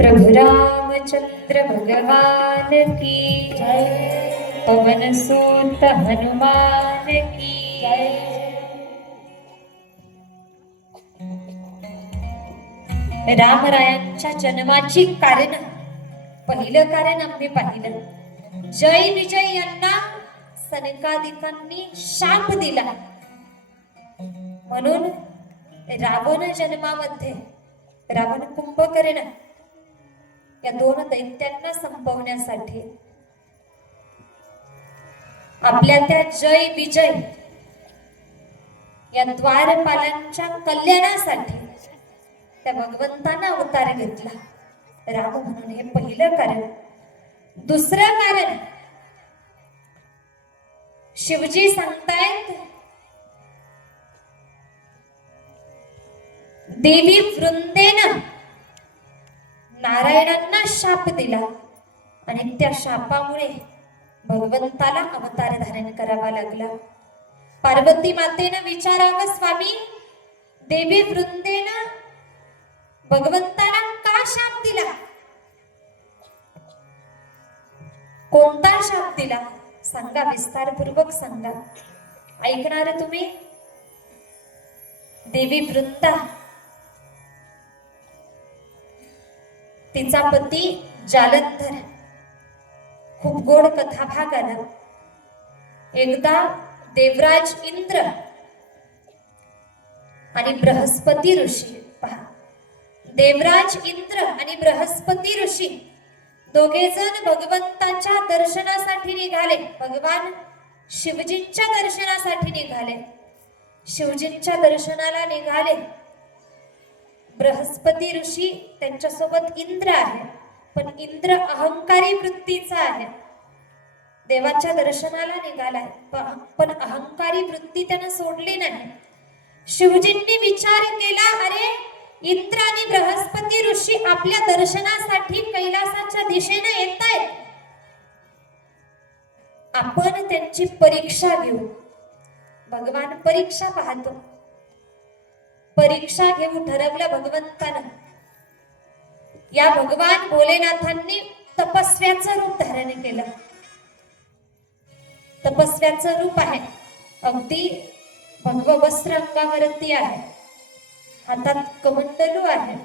प्रभु रामचंद्र भगवान की जय। पवन सुत हनुमान की जय। रामरायांच्या जन्माची कारण, पहिलं कारण आम्ही पाहिलं, जय विजय यांना सनकादिकांनी शाप दिला, म्हणून रावण जन्मामध्ये रावण कुंभकर्ण या दोन दैत्यांना संपवण्यासाठी, आपल्या त्या जय विजय या द्वारपालांच्या कल्याणासाठी त्या भगवंतानं अवतार घेतला राम म्हणून. हे पहिलं कारण. दुसरं कारण, शिवजी सांगतायत देवी वृंदेनं नारायणांना शाप दिला आणि त्या शापामुळे भगवंताला अवतार धारण करावा लागला. पार्वती मातेनं विचारावं, स्वामी देवी वृंदेनं भगवंताला का शाप दिला? कोणता शाप दिला सांगा, विस्तारपूर्वक सांगा. ऐकणार तुम्ही? देवी वृंदा, तिचा पती जालंधर, खूप गोड कथा भाग आला. एकदा देवराज इंद्र आणि बृहस्पती ऋषी, पहा, देवराज इंद्र आणि बृहस्पती ऋषी दोघे जण भगवंताच्या दर्शनासाठी निघाले. भगवान शिवजींच्या दर्शनासाठी निघाले. शिवजींच्या दर्शनाला निघाले. बृहस्पती ऋषी त्यांच्यासोबत इंद्र आहे, पण इंद्र अहंकारी वृत्तीचा आहे. देवाच्या दर्शनाला निघालाय, पण अहंकारी वृत्ती त्यानं सोडली नाही. शिवजींनी विचार केला, अरे इंद्र आणि बृहस्पती ऋषी आपल्या दर्शनासाठी कैलासाच्या दिशेने येत आहेत, आपण त्यांची परीक्षा घेऊ. भगवान परीक्षा पाहतो. परीक्षा घेऊ ठरवलं भगवंतानं. या भगवान भोलेनाथांनी तपस्व्याचं रूप धारण केलं. तपस्व्याचं रूप आहे, अगदी भगव वस्त्र अंगावरती आहे, हातात कमंडलू आहे,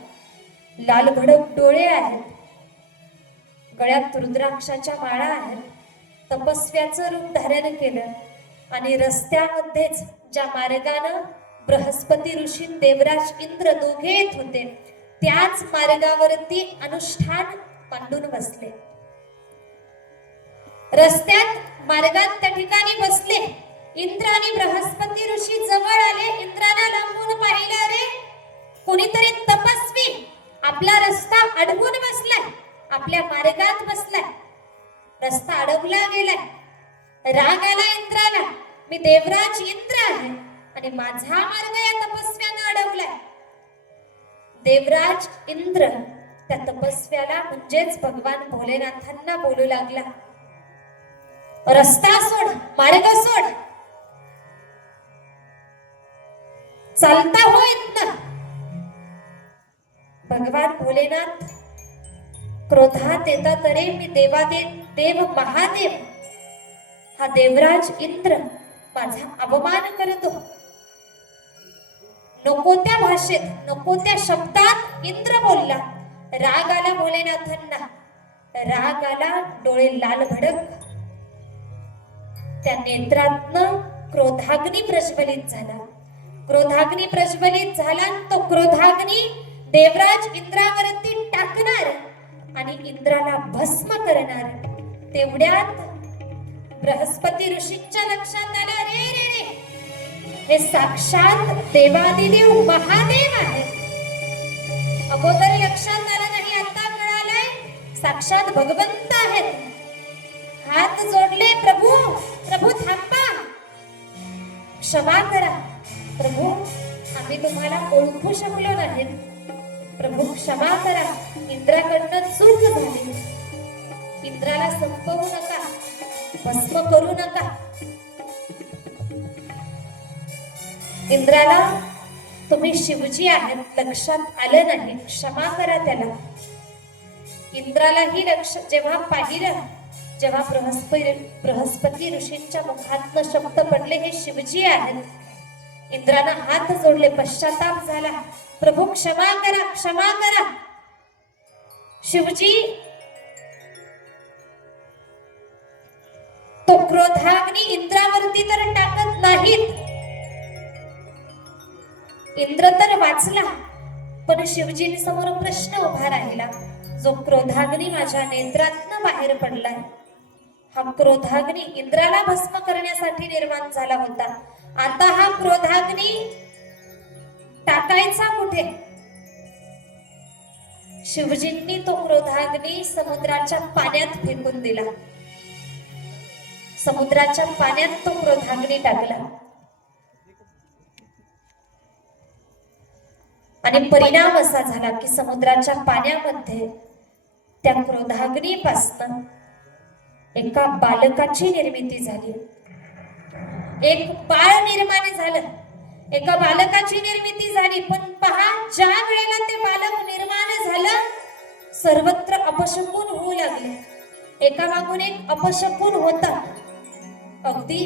लाल भडक डोळे आहेत, गळ्यात रुद्राक्षाच्या माळा आहेत. तपस्व्याचं रूप धारण केलं आणि रस्त्यामध्येच ज्या मार्गानं बृहस्पती ऋषी देवराज इंद्र दोघे येत होते, त्याच मार्गावरती अनुष्ठान मांडून बसले. रस्त्यात मार्गात त्या ठिकाणी बसले. इंद्र आणि बृहस्पती ऋषी जवळ आले. इंद्राला लांबून पाहिलं, अरे कोणीतरी तपस्वी आपला रस्ता अडवून बसलाय, आपल्या मार्गात बसलाय, रस्ता अडवला गेलाय. राग आला इंद्राला, मी देवराज इंद्र आहे आणि माझा मार्ग या तपस्व्यानं अडवलाय. देवराज इंद्र त्या तपस्व्याला म्हणजेच भगवान भोलेनाथांना बोलू लागला, रस्ता सोड, मार्ग सोड, चालता होईत ना. भगवान भोलेनाथ क्रोधात येतात, अरे मी देव महादेव, हा देवराज इंद्र माझा अपमान करतो. नको त्या भाषेत, नको त्या शब्दात इंद्र बोलला. राग आला भोलेनाथांना, राग आला, डोळे लाल भडक, त्या नेत्रातनं क्रोधाग्नी प्रज्वलित झाला. क्रोधाग्नी प्रज्वलित झाला, तो क्रोधाग्नी देवराज इंद्रावरती टाकणार आणि इंद्राला भस्म करणार. तेवढ्यात बृहस्पती ऋषींच्या लक्षात आलं, रे रे रे, हे साक्षात देवादिदेव महादेव आहेत. अगोदर लक्षात आलं नाही, आता कळालंय साक्षात भगवंत आहेत. हात जोडले, प्रभू प्रभू थांबा, क्षमा करा प्रभू, आम्ही तुम्हाला ओळखू शकलो नाही, प्रभू क्षमा करा, इंद्राकडनं चूक झाली. इंद्राला संपवू नका, भस्म करू नका. इंद्राला तुम्ही शिवजी आहेत लक्षात आलं नाही, क्षमा करा त्याला. इंद्रालाही लक्ष जेव्हा पाहिलं, जेव्हा बृहस्पती ऋषींच्या मुखातनं शब्द पडले हे शिवजी आहेत, इंद्रानं हात जोडले, पश्चाताप झाला, प्रभू क्षमा करा, क्षमा करा. शिवजी तो क्रोधाग्नी इंद्रावरती तर टाकत नाहीत. इंद्र तर वाचला, पण शिवजींसमोर प्रश्न उभा राहिला. जो क्रोधाग्नी माझ्या नेत्रातनं बाहेर पडलाय, हा क्रोधाग्नी इंद्राला भस्म करण्यासाठी निर्माण झाला होता. आता हा क्रोधाग्नी टाकायचा कुठे? शिवजींनी तो क्रोधाग्नी समुद्राच्या पाण्यात फेकून दिला. समुद्राच्या पाण्यात तो क्रोधाग्नी टाकला आणि परिणाम असा झाला की समुद्राच्या पाण्यामध्ये त्या क्रोधाग्नीपासून एका बालकाची निर्मिती झाली. एक बाळ निर्माण झालं, एका बालकाची निर्मिती झाली. पण पहा, ज्या वेळेला ते बालक निर्माण झालं, सर्वत्र अपशकुन होऊ लागले. एका मागून एक अपशकुन होता. अगदी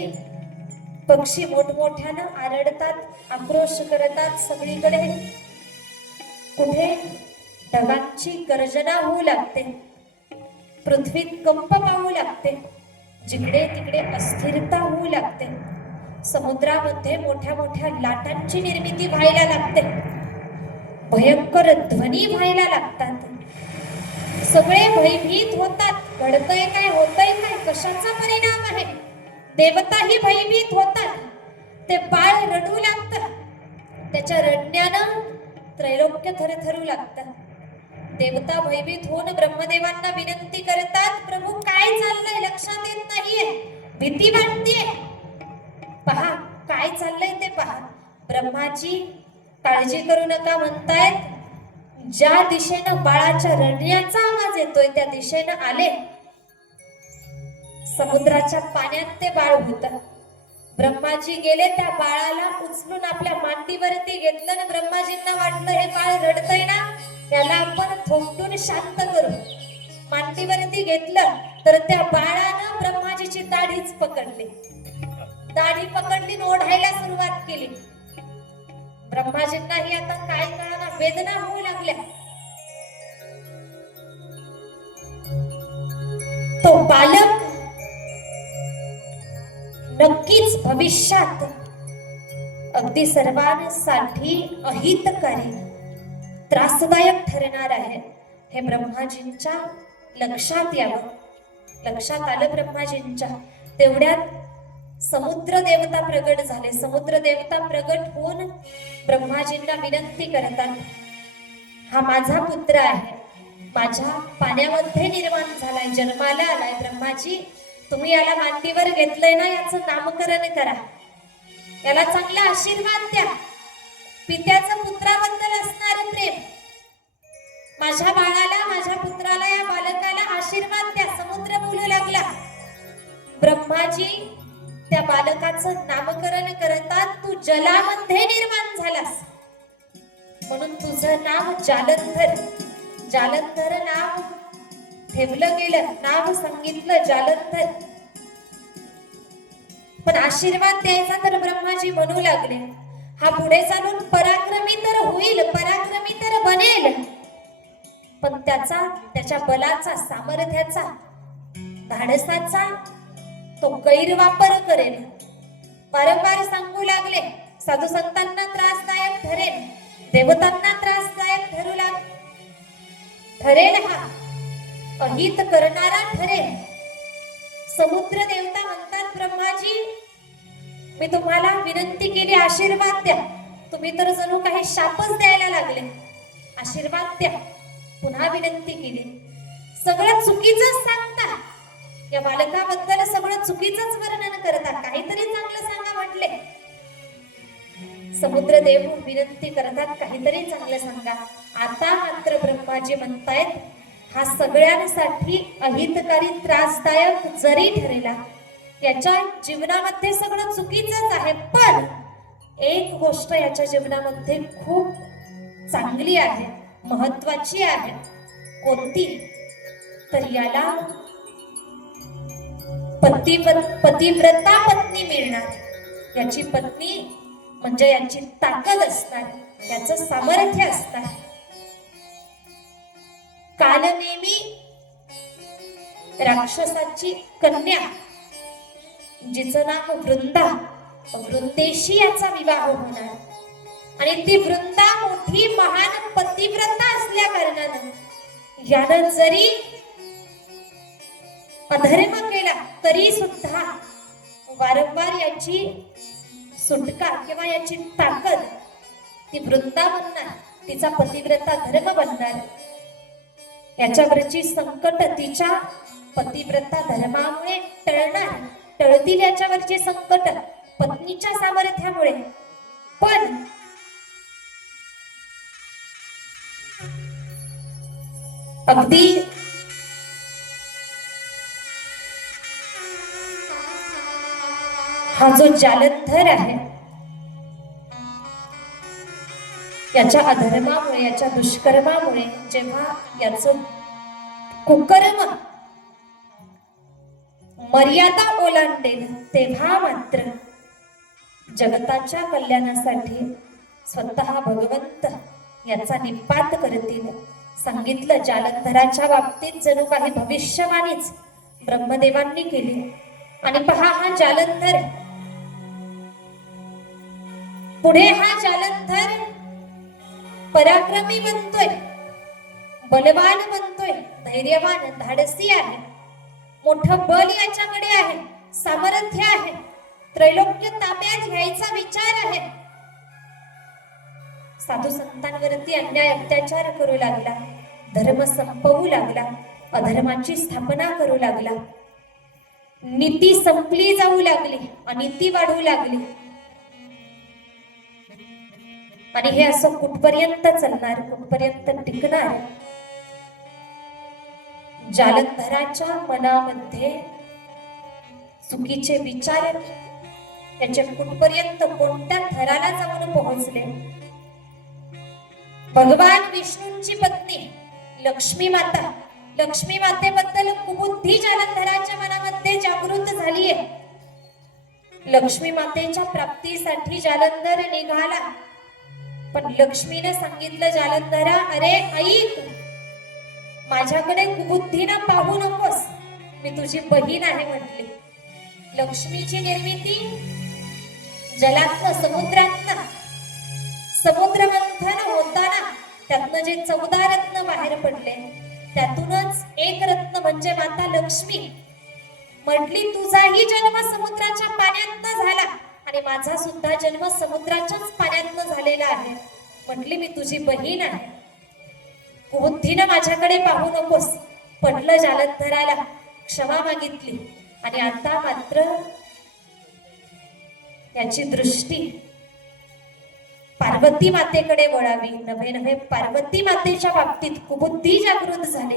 पक्षी मोठमोठ्यानं आरडतात, आक्रोश करतात. सगळीकडे कुठे ढगांची गर्जना होऊ लागते, पृथ्वीत कंप पाहू लागते, जिकडे तिकडे अस्थिरता होऊ लागते. समुद्रामध्ये मोठ्या मोठ्या लाटांची निर्मिती व्हायला लागते, भयंकर ध्वनी व्हायला लागतात. सगळे भयभीत होतात. घडतंय काय, होतंय काय, कशाचा परिणाम आहे? देवताही भयभीत होतात. ते बाळ रडू लागतं, त्याच्या रडण्यानं त्रैलोक्य थरथरू लागतं. देवता भयभीत होऊन ब्रह्मदेवांना विनंती करतात, प्रभू काय चाललंय, लक्षात येत नाहीये, भीती वाटतेय, पहा काय चाललंय ते पहा. ब्रह्माची काळजी करू नका म्हणतायत. ज्या दिशेनं बाळाच्या रडण्याचा आवाज येतोय त्या दिशेनं आले. समुद्राच्या पाण्यात ते बाळ होतं. ब्रह्माजी गेले, त्या बाळाला उचलून आपल्या मांडीवरती घेतलं आणि ब्रह्माजींना वाटलं हे बाळ रडतंय ना, त्याला आपण थोपटून शांत करू. मांडीवरती घेतलं तर त्या बाळानं ब्रह्माजीची दाढीच पकडली. दाढी पकडली, ओढायला सुरुवात केली. ब्रह्माजींनाही आता काय कळना, वेदना होऊ लागल्या. तो बालक नक्कीच भविष्यात अगदी सर्वांसाठी अहितकारी, त्रासदायक ठरणार आहे, हे ब्रह्माजींच्या लक्षात यावं. लक्षात आलं ब्रह्माजींच्या. तेवढ्यात समुद्र देवता प्रगट झाले. समुद्र देवता प्रगट होऊन ब्रह्माजींना विनंती करतात, हा माझा पुत्र आहे, माझ्या पाण्यामध्ये निर्माण झालाय, जन्माला आलाय. ब्रह्माजी, तुम्ही याला मांडीवर घेतलंय ना, याचं नामकरण करा, याला चांगला आशीर्वाद द्या. पित्याचं पुत्राबद्दल असणारं प्रेम, माझ्या बाळाला, माझ्या पुत्राला, या बालकाला आशीर्वाद द्या. समुद्र बोलू लागला. ब्रह्माजी त्या बालकाचं नामकरण करतात, तू जलामध्ये निर्माण झालास म्हणून तुझं नाव जालंधर. जालंधर नाव ठेवलं गेलं, नाव सांगितलं जालंधर. पण आशीर्वाद द्यायचा तर ब्रह्माजी म्हणू लागले, हा पुढे चालून पराक्रमी तर होईल, पराक्रमी तर बनेल, पण त्याच्या बलाचा, सामर्थ्याचा, धाडसाचा तो गैरवापर करेल. वारंवार सांगू लागले, साधू संतांना त्रासदायक ठरेल, देवतांना त्रासदायक ठरेल, हा अहित करणारा ठरेल. समुद्र देवता म्हणतात, ब्रह्माजी, मी तुम्हाला विनंती केली, आशीर्वाद द्या. तुम्ही तर जणू काही शापच द्यायला लागले, आशीर्वाद द्या. पुन्हा विनंती केली. सगळं चुकीचंच सांगता, या बालकाबद्दल सगळं चुकीचंच वर्णन करता, काहीतरी चांगलं सांगा म्हटले. समुद्रदेव विनंती करतात, काहीतरी चांगलं सांगा. आता मात्र ब्रह्माजी म्हणतायत, हा सगळ्यांसाठी अहितकारी, त्रासदायक जरी ठरेला, याच्या जीवनामध्ये सगळं चुकीचंच आहे, पण एक गोष्ट याच्या जीवनामध्ये खूप चांगली आहे, महत्वाची आहे. कोणती? तर याला पतिव्रता पत्नी मिळणार। याची पत्नी म्हणजे याची ताकद असणार, याचं सामर्थ्य असणार। कालनेमी राक्षसाची कन्या जिचं नाव वृंदा, वृंदेशी याचा विवाह होणार। आणि ती वृंदा मोठी महान पतिव्रता असल्या कारणानं यानं जरी अधर्म केला तरी सुद्धा वारंवार याची सुटका किंवा याची ताकद ती वृंदा बनणार, तिचा पतिव्रता धर्म बनणार। याच्यावरची संकट तिच्या पतिव्रता धर्मामुळे टळणार, टळतील याच्यावरची संकट पत्नीच्या सामर्थ्यामुळे। पण अगदी हा जो जालंधर आहे याच्या अधर्मामुळे, याच्या दुष्कर्मामुळे जेव्हा याचं कुकर्म मर्यादा ओलांडेल तेव्हा मात्र जगताच्या कल्याणासाठी स्वतः भगवंत याचा निपात करतील। सांगितलं जालंधराच्या बाबतीत जणू काही भविष्यवाणीच ब्रह्मदेवांनी केली। आणि पहा हा जालंधर, पुढे हा जालंधर पराक्रमी बनतोय, बलवान बनतोय, धैर्यवान धाडसी आहे, मोठं बल याच्याकडे आहे, सामर्थ्य आहे, त्रैलोक्य ताब्यात घ्यायचा विचार आहे। साधू संतांवरती अन्याय अत्याचार करू लागला, धर्म संपवू लागला, अधर्माची स्थापना करू लागला, नीती संपली जाऊ लागली, अनिती वाढू लागली। आणि हे असं कुठपर्यंत चालणार, कुठपर्यंत टिकणार? जालंधराच्या मनामध्ये चुकीचे विचार त्याच्या कुठपर्यंत, कोणत्या थराला जाऊन पोहोचले? भगवान विष्णूंची पत्नी लक्ष्मी माता, लक्ष्मी मातेबद्दल कुबुद्धी जालंधराच्या मनामध्ये जागृत झालीये। लक्ष्मी मातेच्या प्राप्तीसाठी जालंधर निघाला, पण लक्ष्मीने सांगितलं जालंधरा, अरे ऐक, माझ्याकडे कुबुद्धीनं पाहू नकोस, मी तुझी बहीण आहे म्हटली। लक्ष्मीची निर्मिती जलातनं, समुद्रातनं, समुद्र मंथन होताना त्यातनं जे 14 रत्न बाहेर पडले त्यातूनच एक रत्न म्हणजे माता लक्ष्मी म्हटली, तुझाही जन्म समुद्राच्या पाण्यातनं झाला आणि माझा सुद्धा जन्म समुद्राच्याच पाण्यातनं झालेला आहे। म्हटली मी तुझी बहीण आहे, बुद्धीनं माझ्याकडे पाहू नकोस। पडलं जालंधराला, क्षमा मागितली आणि आता मात्र याची दृष्टी पार्वती मातेकडे वळावी। नव्हे नव्हे पार्वती मातेच्या बाबतीत कुबुद्धी जागृत झाली।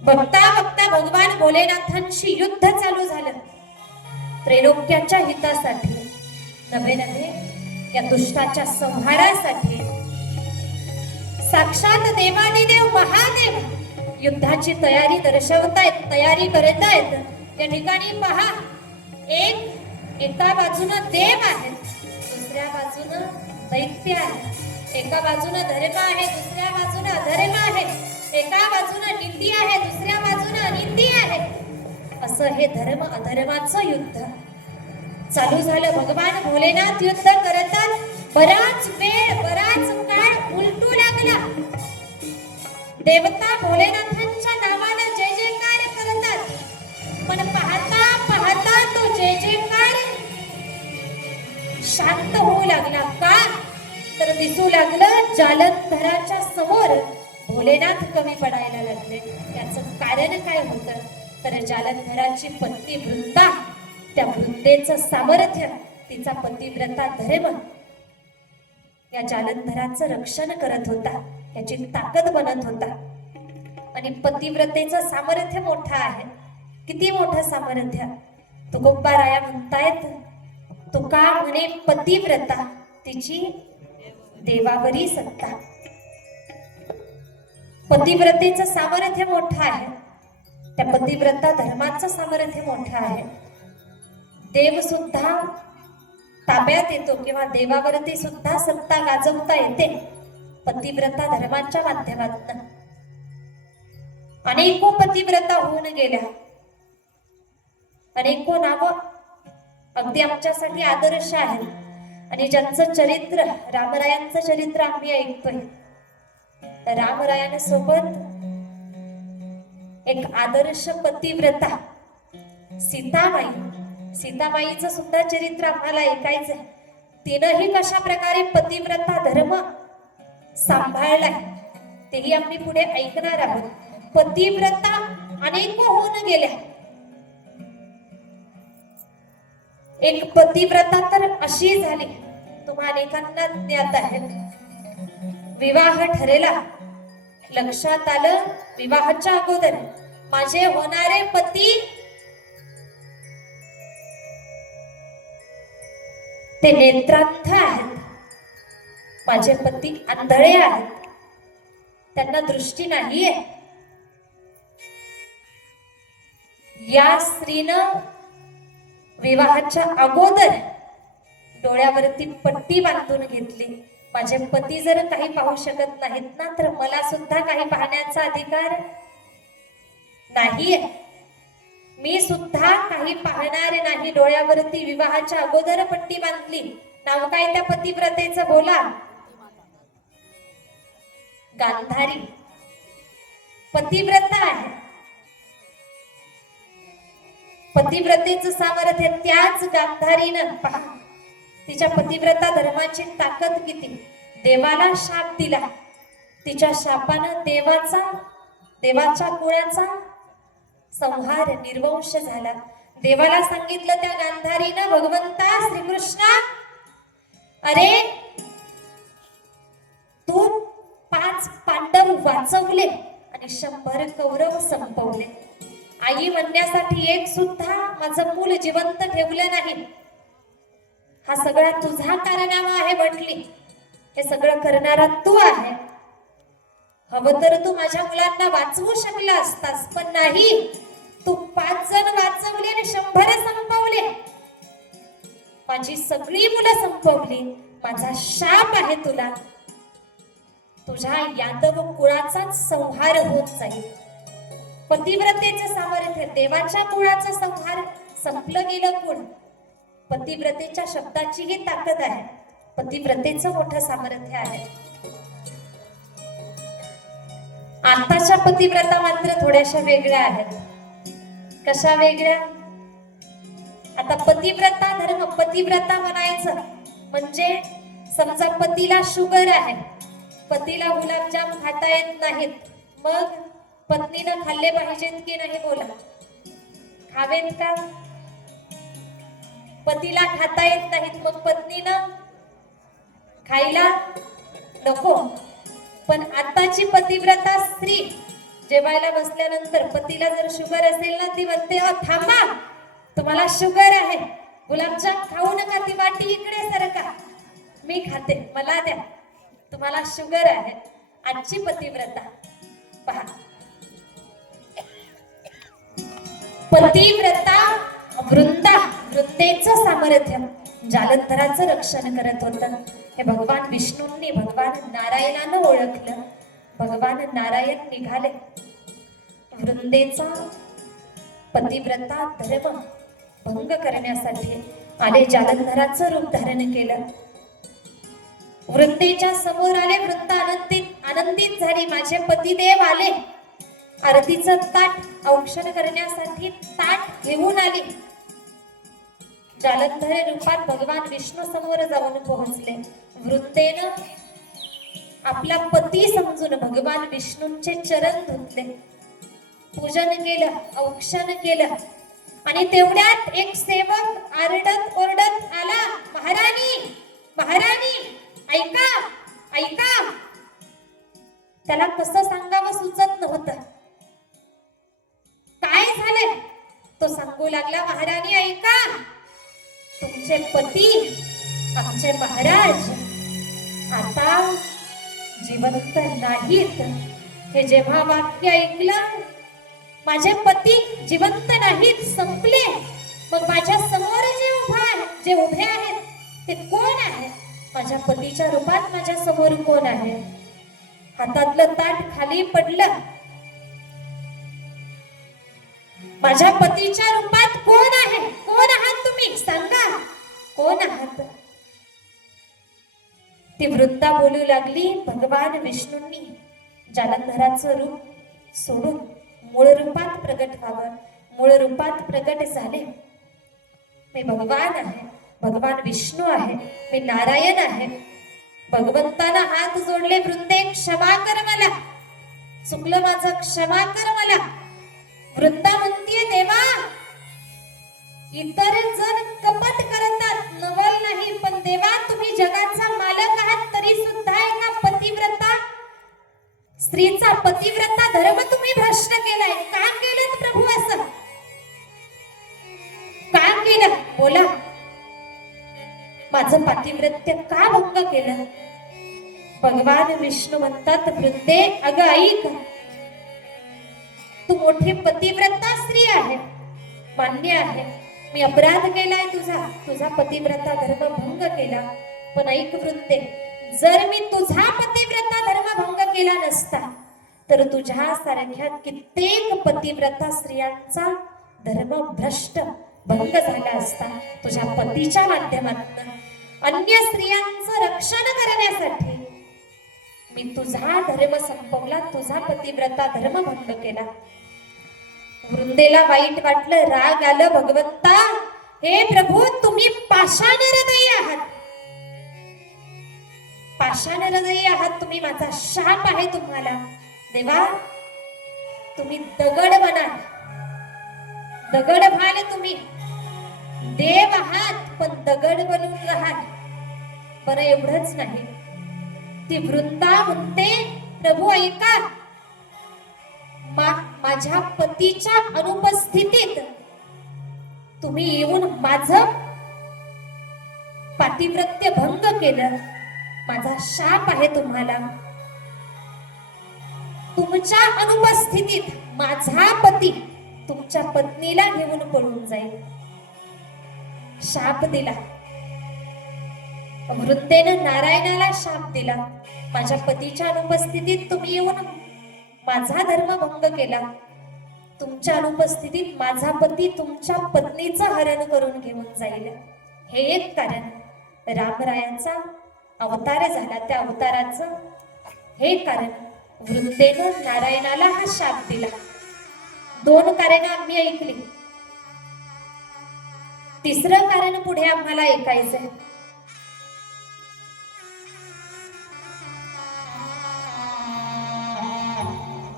बघता बघता भगवान भोलेनाथांशी युद्ध चालू झालं, त्रैलोक्याच्या हितासाठी, नव्हे नव्हे या दुष्टाच्या संहारासाठी। साक्षात देवादिदेव महादेव युद्धाची तयारी दर्शवतायत, तयारी करतायत। या ठिकाणी पहा, एका बाजूनं देव आहे, दुसऱ्या बाजूनं दैत्य आहे, एका बाजूनं धर्म आहे, दुसऱ्या बाजूनं अधर्म आहे, एका बाजूनं निंदी आहे, दुसऱ्या बाजूनं अनिंदी आहे। असं हे धर्म अधर्माचं युद्ध चालू झालं। भगवान भोलेनाथ युद्ध करतात, बराच वेळ, बराच काळ उलटू लागला। देवता भोलेनाथांच्या नावानं जय जयकार करतात, पण पाहता पाहता तो जय जयकार शांत होऊ लागला। का? तर दिसू लागलं जालंधराच्या समोर भोलेनाथ कमी पडायला लागले। याचं कारण काय होतं? तर जालंधराची पत्नी वृंदा, त्या वृंदेचं सामर्थ्य, तिचा पतिव्रता धर्म या जालंधराचं रक्षण करत होता, याची ताकद बनत होता। आणि पतिव्रतेचं सामर्थ्य मोठं आहे। किती मोठं सामर्थ्य? तुकोबाराया म्हणतायत, तुका म्हणे पतिव्रता तिची देवावरी सत्ता। पतिव्रतेचं सामर्थ्य मोठं आहे, त्या पतिव्रता धर्माचं सामर्थ्य मोठं आहे. देव सुद्धा ताब्यात येतो किंवा देवावरती सुद्धा सत्ता गाजवता येते पतिव्रता धर्माच्या माध्यमातून. अनेको पतिव्रता होऊन गेल्या, अनेको नावं अगदी आमच्यासाठी आदर्श आहेत, आणि ज्यांचं चरित्र, रामरायांचं चरित्र आम्ही ऐकतोय. रामरायांसोबत एक आदर्श पतिव्रता सीताबाई, सीताबाईचं सुद्धा चरित्र आम्हाला ऐकायचंय. तिनंही कशा प्रकारे पतिव्रता धर्म सांभाळलाय तेही आम्ही पुढे ऐकणार आहोत. पतिव्रता अनेक होऊन गेल्या. एक पतिव्रता तर अशी झाली, तुम्हा अनेकांना ज्ञात आहे. विवाह ठरेला, लक्षात आलं विवाहाच्या अगोदर माझे होणारे पती ते नेत्रांध आहेत, माझे पती आंधळे आहेत, त्यांना दृष्टी नाहीये. या स्त्रीनं विवाहाच्या अगोदर डोळ्यावरती पट्टी बांधून घेतली. माझे पती जर काही पाहू शकत नाहीत ना, तर मला सुद्धा काही पाहण्याचा अधिकार नाहीये. मी सुद्धा काही पाहणार नाही. डोळ्यावरती विवाहाच्या अगोदर पट्टी बांधली. नाव काय त्या पतिव्रतेचं बोला? गांधारी. पतिव्रता आहे. पतिव्रतेचं सामर्थ्य त्याच गांधारीनं पहा, तिच्या पतिव्रता धर्माची ताकद किती. देवाला शाप दिला, तिच्या शापानं देवाच्या कुळाचा संहार, निर्वंश झाला. देवाला सांगितलं त्या गांधारीनं, भगवंता श्रीकृष्णा, अरे तू 5 पांडव वाचवले आणि 100 कौरव संपवले. आई म्हणण्यासाठी एक सुद्धा माझं मूल जिवंत ठेवलं नाही. हा सगळा तुझा कारनामा आहे म्हटली. हे सगळं करणारा तू आहे. हवं तर तू माझ्या मुलांना वाचवू शकला असतास, पण नाही. तू 5 जण वाचवले आणि 100 संपवले. माझी सगळी मुलं संपवली. माझा शाप आहे तुला. तुझ्या यादव कुळाचाच संहार होत जाईल. पतिव्रतेचं सामर्थ्य, देवाच्या कुळाचा संहार, संपलं गेलं कुळ. पतिव्रतेच्या शब्दाचीही ताकद आहे. पतिव्रतेचं मोठं सामर्थ्य आहे. आताच्या पतिव्रता मात्र थोड्याशा वेगळ्या आहेत. कशा वेगळ्या? आता पतिव्रता धर्म, पतिव्रता म्हणायचं म्हणजे समजा पतीला शुगर आहे, पतीला गुलाबजाम खाता येत नाहीत, मग पत्नीनं खाल्ले पाहिजेत की नाही बोला? खावेत का? पतीला खाता येत नाहीत, मग पत्नीनं खायला नको. पण आताची पतिव्रता स्त्री जेवायला बसल्यानंतर पतीला जर शुगर असेल ना, ती म्हणते थांबा, तुम्हाला शुगर आहे, गुलाबजाम खाऊ नका, ती वाटी इकडे सरका, मी खाते, मला द्या, तुम्हाला शुगर आहे. आजची पतिव्रता पहा. पतिव्रता वृंदेचं सामर्थ्य जालंधराचं रक्षण करत होतं. हे भगवान विष्णूंनी भगवान नारायणानं ओळखलं. भगवान नारायण निघाले वृंदेचा पतिव्रता धर्म भंग करण्यासाठी. आले, जालंधराचं रूप धारण केलं. वृंदेच्या समोर आले. वृंद आनंदित झाली. माझे पतिदेव आले. आरतीचं ताट औक्षण करण्यासाठी ताट घेऊन आली. जालंधर रूपात भगवान विष्णू समोर जाऊन पोहोचले. वृंदेनं आपला पती समजून भगवान विष्णूंचे चरण धुतले, पूजन केलं, औक्षण केलं. आणि तेवढ्यात एक सेवक आरडत ओरडत आला, महाराणी, महाराणी, ऐका, ऐका. त्याला कसं सांगावं सुचत नव्हतं. काय झालंय? तो सांगू लागला, महाराणी ऐका, तुमचे पती, आमचे महाराज आता जिवंत नाहीत. हे जेव्हा वाक्य ऐकलं, माझे पती जिवंत नाहीत, संपले, मग माझ्या समोर जे उभे आहेत ते कोण आहे? माझ्या पतीच्या रूपात माझ्या समोर कोण आहे? हातातलं ताट खाली पडलं. माझ्या पतीच्या रूपात कोण आहे? कोण आहात तुम्ही? सांगा, कोण आहात? ती वृद्धा बोलू लागली, भगवान विष्णूंनी जालंधराचं रूप सोडून मूळ रूपात प्रगट व्हावं, मूळ रूपात प्रगट झाले. मी भगवान आहे, भगवान विष्णू आहे, मी नारायण आहे. भगवंताला हात जोडले, वृंदे क्षमा कर मला, चुकलं माझं, क्षमा कर मला. वृंदा म्हणतीये, देवा इतर जण कपट करतात, नवल नाही, पण देवा तुम्ही जगाचा मालक आहात, तरी सुद्धा एका पतिव्रता स्त्रीचा पतिव्रता धर्म तुम्ही भ्रष्ट केलाय. का केलं प्रभू असं? का केलं? बोला, माझं पातिव्रत्य का भंग केलं? भगवान विष्णू म्हणतात, वृद्धे अगं ऐक, तू मोठी पतिव्रता स्त्री आहे, मान्य आहे, मी अपराध केलाय, तुझा पतिव्रता धर्म भंग केला. पण ऐक वृद्धे, जर मी तुझा पतिव्रता धर्म भंग केला नसता, तर तुझ्या सारख्या कित्येक पतिव्रता स्त्रियांचा धर्म भ्रष्ट भंग झाला असता. तुझ्या पतीच्या माध्यमातून अन्य स्त्रियांचं रक्षण करण्यासाठी मी तुझा धर्म संपवला, तुझा पतिव्रता धर्म भंग केला. वृंदेला वाईट वाटलं, राग आलं, भगवंता हे प्रभू तुम्ही पाषाण हृदयी आहात, पाषाण हृदयी आहात तुम्ही, माझा शाप आहे तुम्हाला. देवा तुम्ही दगड बनाल, दगड व्हाल, तुम्ही देव आहात पण दगड बनून राहाल. बरं एवढंच नाही, ती वृंदा म्हणते, प्रभू ऐका, माझ्या पतीच्या अनुपस्थितीत तुम्ही येऊन माझं पातिव्रत्य भंग केलं, माझा शाप आहे तुम्हाला. तुमच्या अनुपस्थितीत माझा पती तुमच्या पत्नीला घेऊन पळून जाईल, शाप दिला. वृंदेनं नारायणाला शाप दिला, माझ्या पतीच्या अनुपस्थितीत तुम्ही येऊन माझा धर्म भंग केला, तुमच्या अनुपस्थितीत माझा पती तुमच्या पत्नीचं हरण करून घेऊन जाईल. हे एक कारण, रामरायांचा अवतार झाला, त्या अवताराचं हे कारण. वृंदेनं नारायणाला हा शाप दिला. दोन कारण आम्ही ऐकली, तिसरं कारण पुढे आम्हाला ऐकायचंय.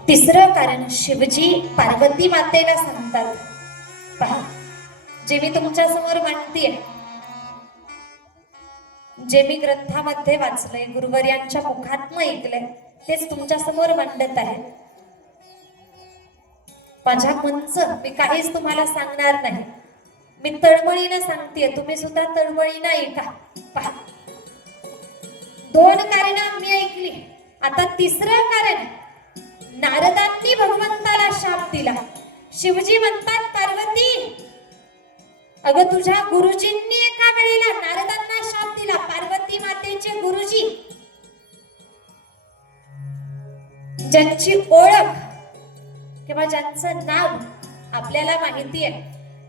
तिसरं कारण शिवजी पार्वती मातेला सांगतात. पहा, जे मी तुमच्या समोर मांडतीये, जे मी ग्रंथामध्ये वाचलंय, गुरुवर्यांच्या मुखातनं ऐकलंय, तेच तुमच्या समोर मांडत आहे. माझ्या मनचं मी काहीच तुम्हाला सांगणार नाही, मी तळमळीनं सांगतेय, तुम्ही सुद्धा तळमळीनं ऐका. पहा, दोन कारण मी ऐकली, आता तिसरं कारण. नारदांनी भगवंताला शाप दिला. शिवजी म्हणतात, पार्वती अगं तुझ्या गुरुजींनी एका वेळेला नारदांना शाप दिला. पार्वती मातेचे गुरुजी, ज्यांची ओळख किंवा ज्यांचं नाव आपल्याला माहिती आहे,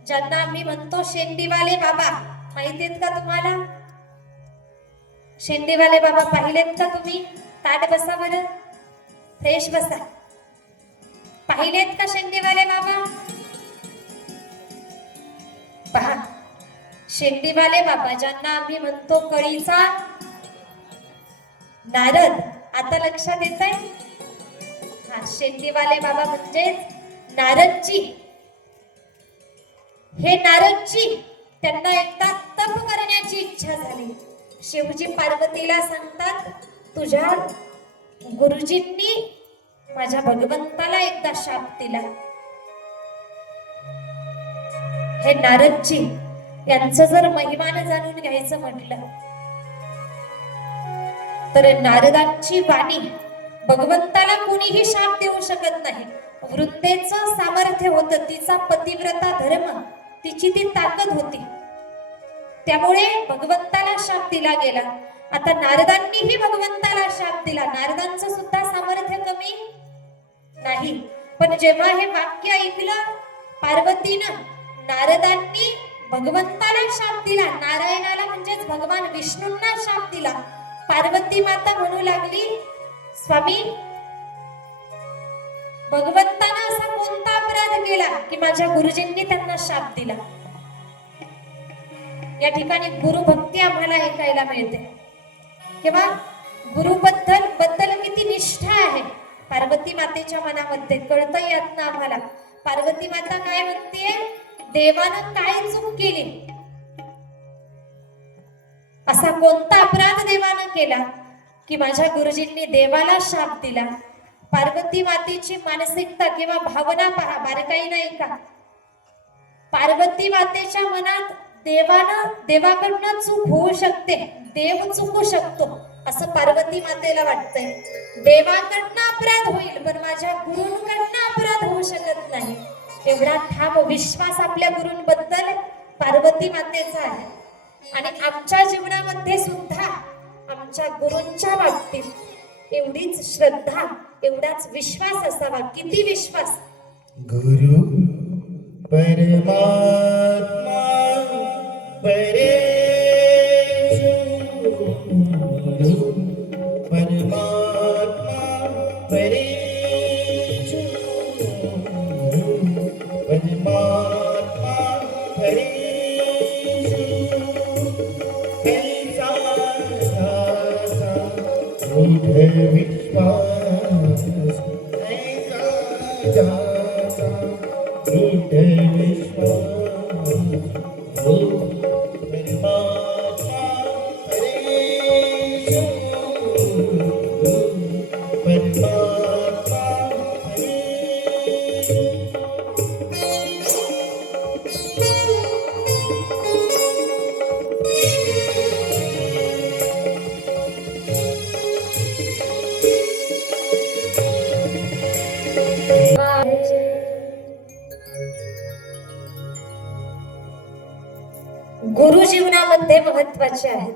ज्यांना आम्ही म्हणतो शेंडीवाले बाबा, माहिती आहेत का तुम्हाला? शेंडीवाले बाबा पाहिलेत का तुम्ही? ताट बसा बरं, फ्रेश बसा. पाहिलेत का शेंडीवाले बाबा? पहा, शेंडीवाले बाबा ज्यांना आम्ही म्हणतो कळीचा नारद, आता लक्षात येत आहे? हा, शेंडीवाले बाबा म्हणजे नारदजी. हे नारदजी, त्यांना एकदा तप करण्याची इच्छा झाली. शिवजी पार्वतीला सांगतात, तुझ्या गुरुजींनी माझ्या भगवंताला एकदा शाप दिला. हे नारदजी यांचं जर महिमान जाणून घ्यायचं म्हटलं तर नारदांची वाणी भगवंताला कोणीही शाप देऊ शकत नाही. वृंदेचं सामर्थ्य होतं, तिचा पतिव्रता धर्म, तिची ती ताकद होती, त्यामुळे भगवंताला शाप दिला गेला. आता नारदांनीही भगवंताला शाप दिला. नारदांचं सुद्धा सामर्थ्य कमी नाही. पण जेव्हा हे वाक्य ऐकलं पार्वतीनं, नारदांनी भगवंताला शाप दिला, नारायणाला म्हणजेच भगवान विष्णूंना शाप दिला. पार्वती माता म्हणू लागली, स्वामी, भगवंतानं असा कोणता अपराध केला की माझ्या गुरुजींनी त्यांना शाप दिला. या ठिकाणी गुरुभक्ती आम्हाला ऐकायला मिळते किंवा गुरुबद्दल किती निष्ठा आहे पार्वती मातेच्या मनामध्ये, कळतं यातनं आम्हाला. पार्वती माता काय म्हणते, देवानं काय चूक केली, असा कोणता अपराध देवानं केला की माझ्या गुरुजींनी देवाला शाप दिला. पार्वती मातेची मानसिकता किंवा भावना पहा, बारकाई नाही का. पार्वती मातेच्या मनात देवाकडनं चूक होऊ शकते, देव चुकू शकतो असं पार्वती मातेला वाटतंय. देवाकडनं अपराध होईल पण माझ्या गुरूंकडनं अपराध होऊ शकत नाही, एवढा ठाम विश्वास आपल्या गुरूंबद्दल पार्वती मातेचा आहे. आणि आमच्या जीवनामध्ये सुद्धा आमच्या गुरूंच्या बाबतीत एवढीच श्रद्धा, एवढाच विश्वास असावा. किती विश्वास. गुरु परमात्मा परेशु, गुरु परमात्मा परेशु, गुरु परमात्मा परेशु, कैसा दासा दृढ विश्वास, कैसा दासा दृढ विश्वास, गुरु परमात्मा परेशु, गुरु परमात्मा परेशु. गुरु जीवनामध्ये महत्वाचे आहेत.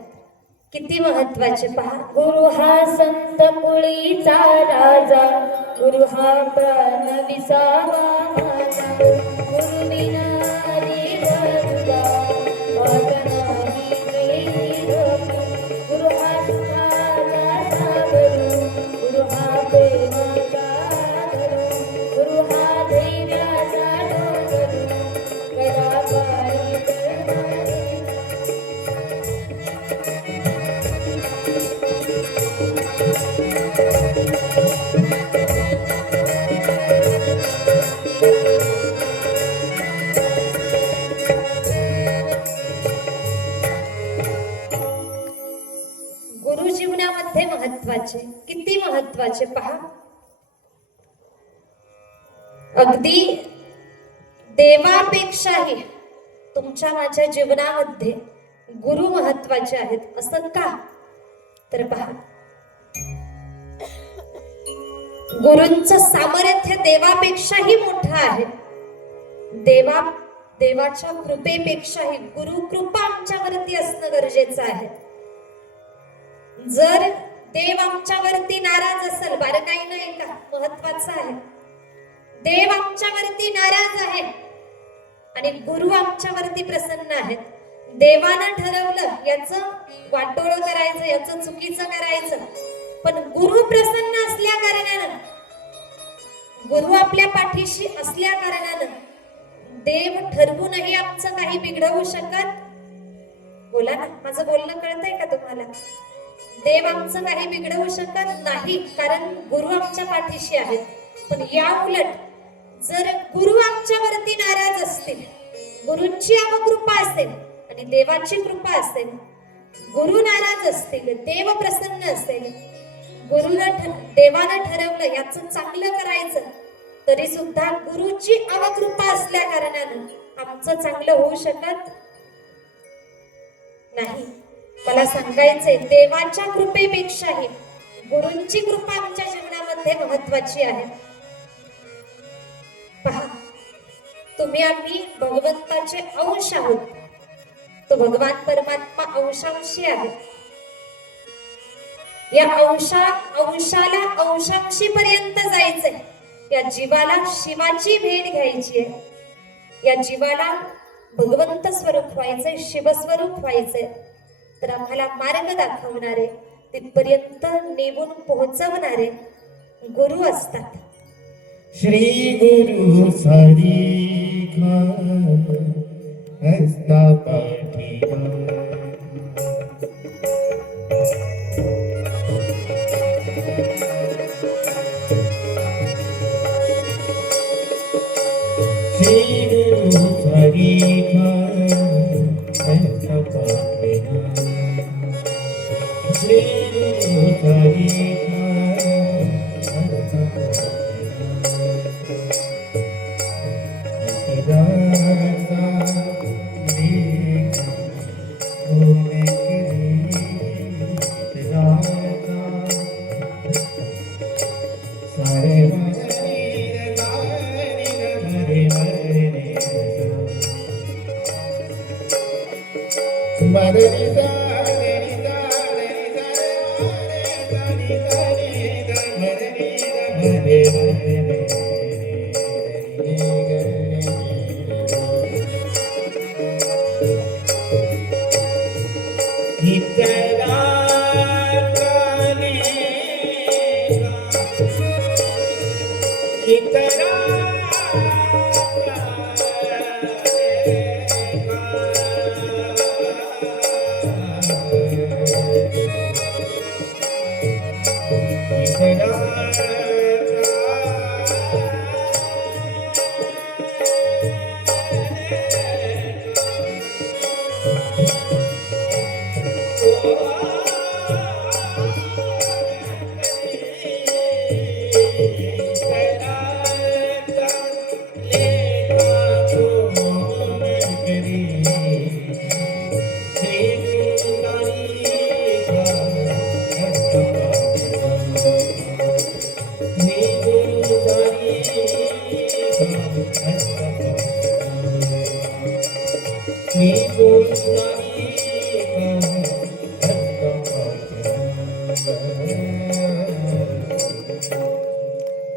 किती महत्वाचे पहा. गुरु हा संत कुळीचा राजा, गुरु हा प्राण विसावा माझा, गुरु बिना दिवसा वागणारी वेळ, गुरु हा सुखाचा सागर, गुरु हा प्रेमाचा घर, गुरु हा धैर्याचा डोंगर, करा पायी करणारे. गुरु जीवनामध्ये महत्वाचे, किती महत्वाचे पहा. अगदी देवापेक्षाही तुमच्या माझ्या जीवनामध्ये गुरु महत्वाचे आहेत. असं का तर पहा, गुरूंचं सामर्थ्य देवापेक्षाही मोठं आहे. देवाच्या कृपेपेक्षाही गुरु कृपा आमच्यावरती असणं गरजेचं आहे. जर देव आमच्यावरती नाराज असेल, बारकाई नाही का, महत्वाचं आहे. देव आमच्यावरती नाराज आहे आणि गुरु आमच्यावरती प्रसन्न आहेत. देवानं ठरवलं याचं वाटोळं करायचं, याचं चुकीचं करायचं, पण गुरु प्रसन्न असल्या कारणानं, गुरु आपल्या पाठीशी असल्या कारणानं देव ठरवूनही आमचं काही बिघडवू शकत. बोला ना, माझं बोलणं कळतंय का तुम्हाला. देव आमचं काही बिघडवू शकत नाही, कारण गुरु आमच्या पाठीशी आहेत. पण या उलट जर गुरु आमच्यावरती नाराज असतील, गुरूंची अवकृपा असेल आणि देवाची कृपा असेल, गुरु नाराज असतील, देव प्रसन्न असेल, देवानं ठरवलं याचं चांगलं करायचं, तरी सुद्धा गुरुची अवकृपा असल्या कारणानं आमचं चांगलं होऊ शकत नाही. मला सांगायचंय, देवाच्या कृपेपेक्षाही गुरूंची कृपा आमच्या जीवनामध्ये जीवनामध्ये महत्वाची आहे. पहा, तुम्ही आम्ही भगवंताचे अंश आहोत. तो भगवान परमात्मा अंशांशी आहे. या अंशाला अंशांशी पर्यंत जायचंय. या जीवाला शिवाची भेट घ्यायची आहे. या जीवाला भगवंत स्वरूप व्हायचंय, शिवस्वरूप व्हायचंय. तर आम्हाला मार्ग दाखवणारे, तिथपर्यंत नेऊन पोहोचवणारे गुरु असतात. श्री गुरु सारिखा हस्ता पाठीला. श्री गुरु सारिखा हस्ता पाठीला. श्री गुरु सारिखा हस्ता पाठीला.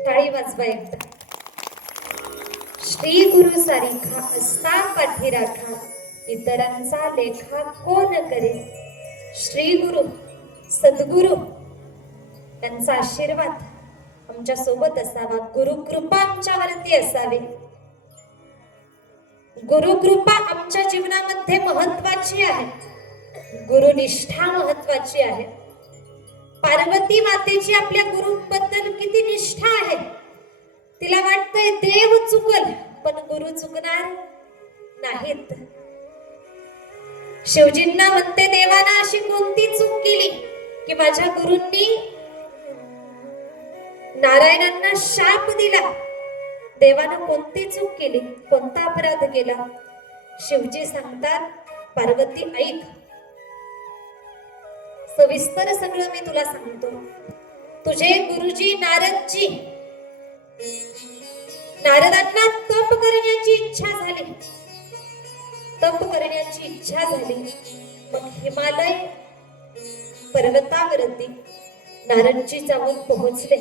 टाळी वाजवा एकदा. श्री गुरु सारिखा हस्ता पाठी राखा, इतरांचा लेखा कोण करे. श्री गुरु सद्गुरु त्यांचा आशीर्वाद आमच्या सोबत असावा. गुरु कृपा आमच्यावरती असावी. गुरु कृपा आमच्या जीवनामध्ये महत्वाची आहे. गुरुनिष्ठा महत्वाची आहे. पार्वती मातेची आपल्या गुरुबद्दल किती निष्ठा आहे. तिला वाटतंय देव चुकल पण गुरु चुकणार नाहीत. शिवजींना म्हणते, देवाना अशी कोणती चूक केली की माझ्या गुरूंनी नारायणांना शाप दिला. देवानं कोणती चूक केली, कोणता अपराध केला. शिवजी सांगतात, पार्वती ऐक, सविस्तर सगळं मी तुला सांगतो. तुझे गुरुजी नारदजी, नारदांना तप करण्याची इच्छा झाली. तप करण्याची इच्छा झाली. मग हिमालय पर्वतावरती नारदजी जाऊन पोहोचले.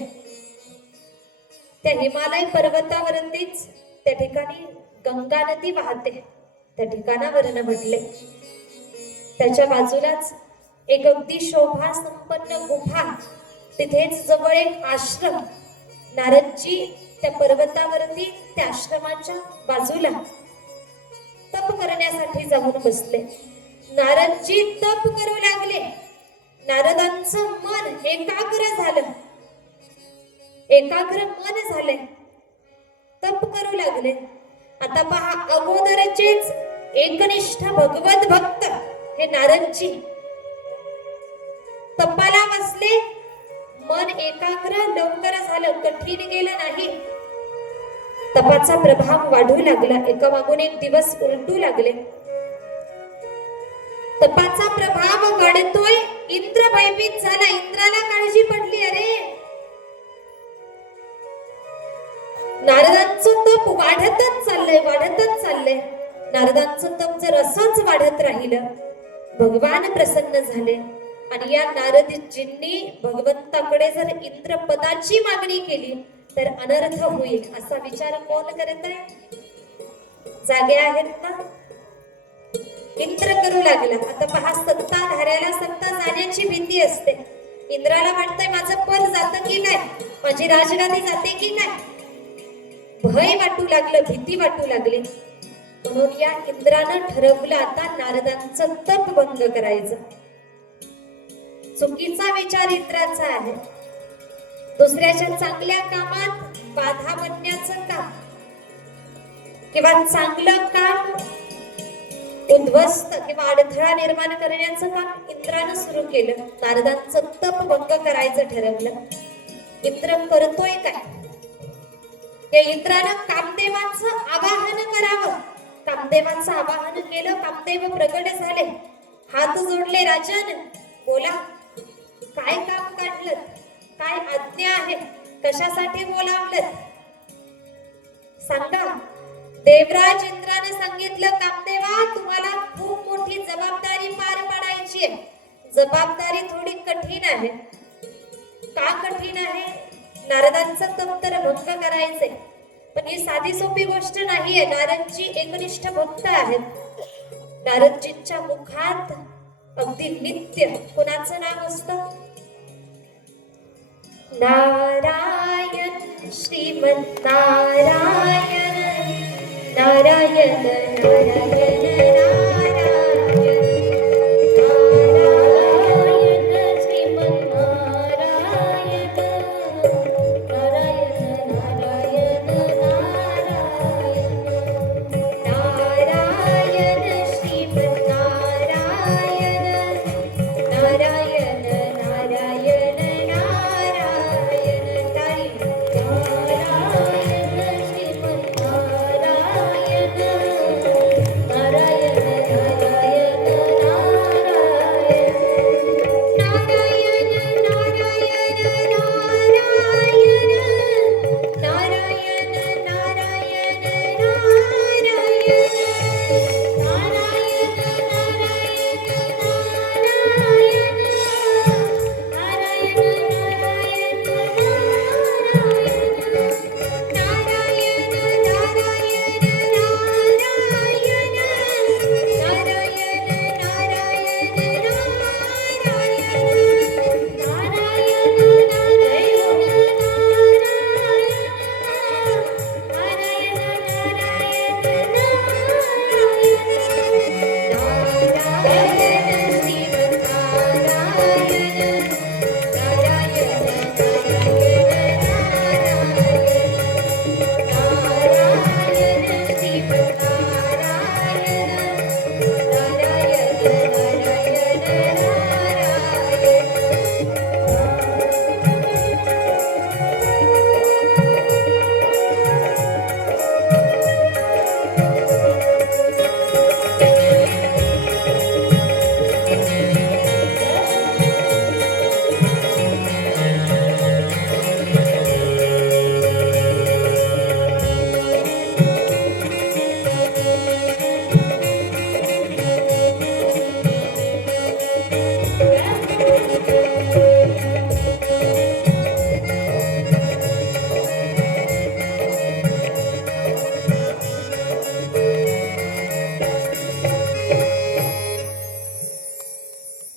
त्या हिमालय पर्वतावरतीच त्या ठिकाणी गंगा नदी वाहते. त्या ठिकाणावरनं म्हटले. त्याच्या बाजूलाच एक अगदी शोभा संपन्न गुफा, तिथेच जवळ एक आश्रम. नारदजी त्या पर्वतावरती त्या आश्रमाच्या बाजूला तप करण्यासाठी जाऊन बसले. नारदजी तप करू लागले. नारदांचं मन एकाग्र झालं. एकाग्र मन झाले. तप करू लागले. आता पहा, अगोदरचेच एकनिष्ठ भगवत भक्त हे नारदजी तपाला बसले. मन एकाग्र लवकर झालं, कठीण गेलं नाही. तपाचा प्रभाव वाढू लागला. एका मागून एक दिवस उलटू लागले. तपाचा प्रभाव वाढतोय. इंद्र भयभीत झाला. इंद्राला काळजी पडली, अरे नारदांचं तप वाढतच चाललंय. नारदांचं तप जर असंच वाढत राहिलं, भगवान प्रसन्न झाले आणि या नारदजींनी भगवंताकडे जर इंद्र पदाची मागणी केली तर अनर्थ होईल असा विचार कोण करत आहे? जागे आहेत ना? इंद्र करू लागला. आता पहा, सत्ताधाऱ्याला सत्ता जाण्याची भीती असते. इंद्राला वाटतंय माझं पद जातं की काय, माझी राजगादी जाते की काय, भय वाटू लागलं, भीती वाटू लागली. म्हणून या इंद्रानं ठरवलं आता नारदांचं तप भंग करायचं. चुकीचा विचार इंद्राचा आहे. दुसऱ्याच्या चांगल्या कामात बाधा बनण्याचं काम किंवा चांगलं काम उद्ध्वस्त किंवा अडथळा निर्माण करण्याचं काम इंद्रानं सुरू केलं. नारदांचं तप भंग करायचं ठरवलं. इंद्र करतोय काय? या इंद्रानं कामदेवाचं आवाहन करावं. कामदेवाचं आवाहन केलं. कामदेव प्रगट झाले, हात जोडले. राजन बोला, काय काम काढलं, काय आज्ञा आहे, कशासाठी बोलावलं सांगा. देवराज इंद्राने सांगितलं, कामदेवा तुम्हाला खूप मोठी जबाबदारी पार पाडायची आहे. जबाबदारी थोडी कठीण आहे. का कठीण आहे? नारदांचं तप तर भंग करायचंय, पण ही साधी सोपी गोष्ट नाहीये. नारदजी एकनिष्ठ भक्त आहेत. नारदजींच्या मुखात अगदी नित्य कोणाचं नाव असतं? नारायण, श्रीमंत नारायण, नारायण नारायण नारायण, श्रीमंत नारायण, नारायण नारायण नारायण, श्रीमंत नारायण, नारायण नारायण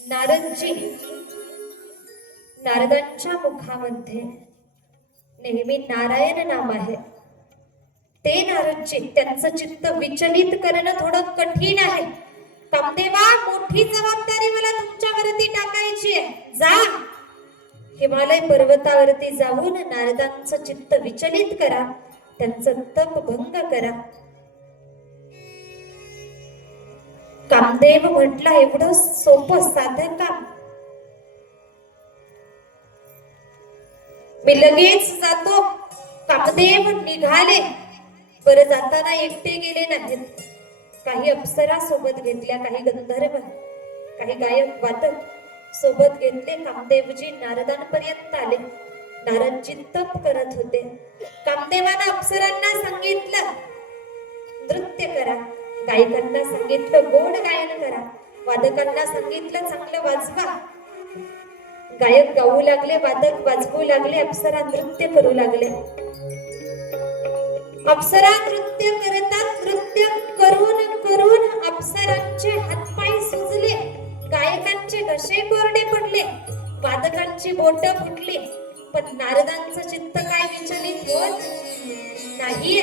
नारदजी, नारदांच्या मुखामध्ये नेहमी नारायण नाम आहे. ते नारदजी, त्यांचं चित्त विचलित करणं थोडं कठीण आहे. कामदेवा, मोठी जबाबदारी मला तुमच्यावरती टाकायची आहे. जा हिमालय पर्वतावरती जाऊन नारदांचं चित्त विचलित करा, त्यांचं तप भंग करा. कामदेव म्हटलं, एवढं सोपं साधं काम? मी लगेच जातो. कामदेव निघाले. बरं, जाताना एकटे गेले नाहीत. काही अप्सरा सोबत घेतल्या, काही गंधर्व, काही गायक वादक सोबत घेतले. कामदेवजी नारदांपर्यंत आले. नारदजी तप करत होते. कामदेवानं अप्सरांना सांगितलं नृत्य करा, गायकांना सांगितलं गोड गायन करा, वादकांना सांगितलं चांगलं वाजवा. गायक गाऊ लागले, वादक वाजवू लागले, अप्सरा नृत्य करू लागले. अप्सरा नृत्य करतात. नृत्य करून करून अप्सरांचे हातपाय सुजले, गायकांचे घसे कोरडे पडले, वादकांची बोट फुटली. पण नारदांचं चित्त काय विचलित होत नाहीये.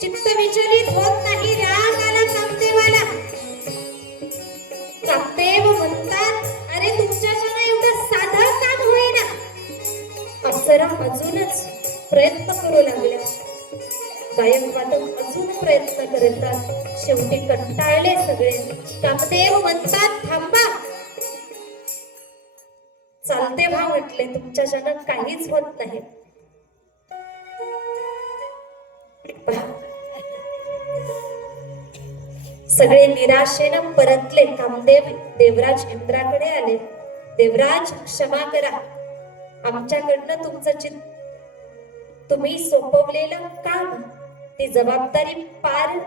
चित्त विचलित होत नाही. राग आला कामदेवाला. कामदेव म्हणतात, अरे तुमच्याच्यानं एवढं साधं काम होईना. अप्सरा अजूनच प्रयत्न करू लागल्या. गायक वादक अजून प्रयत्न करतात. शेवटी कंटाळले सगळे. कामदेव म्हणतात, थांबा. चालते व्हा म्हटले, तुमच्याच्यानं काहीच होत नाही. सगळे निराशेनं परतले. कामदेव देवराज इंद्राकडे आले. देवराज क्षमा करा, आमच्याकडनं तुमचं तुम्ही सोपवलेलं काम, ती जबाबदारी पार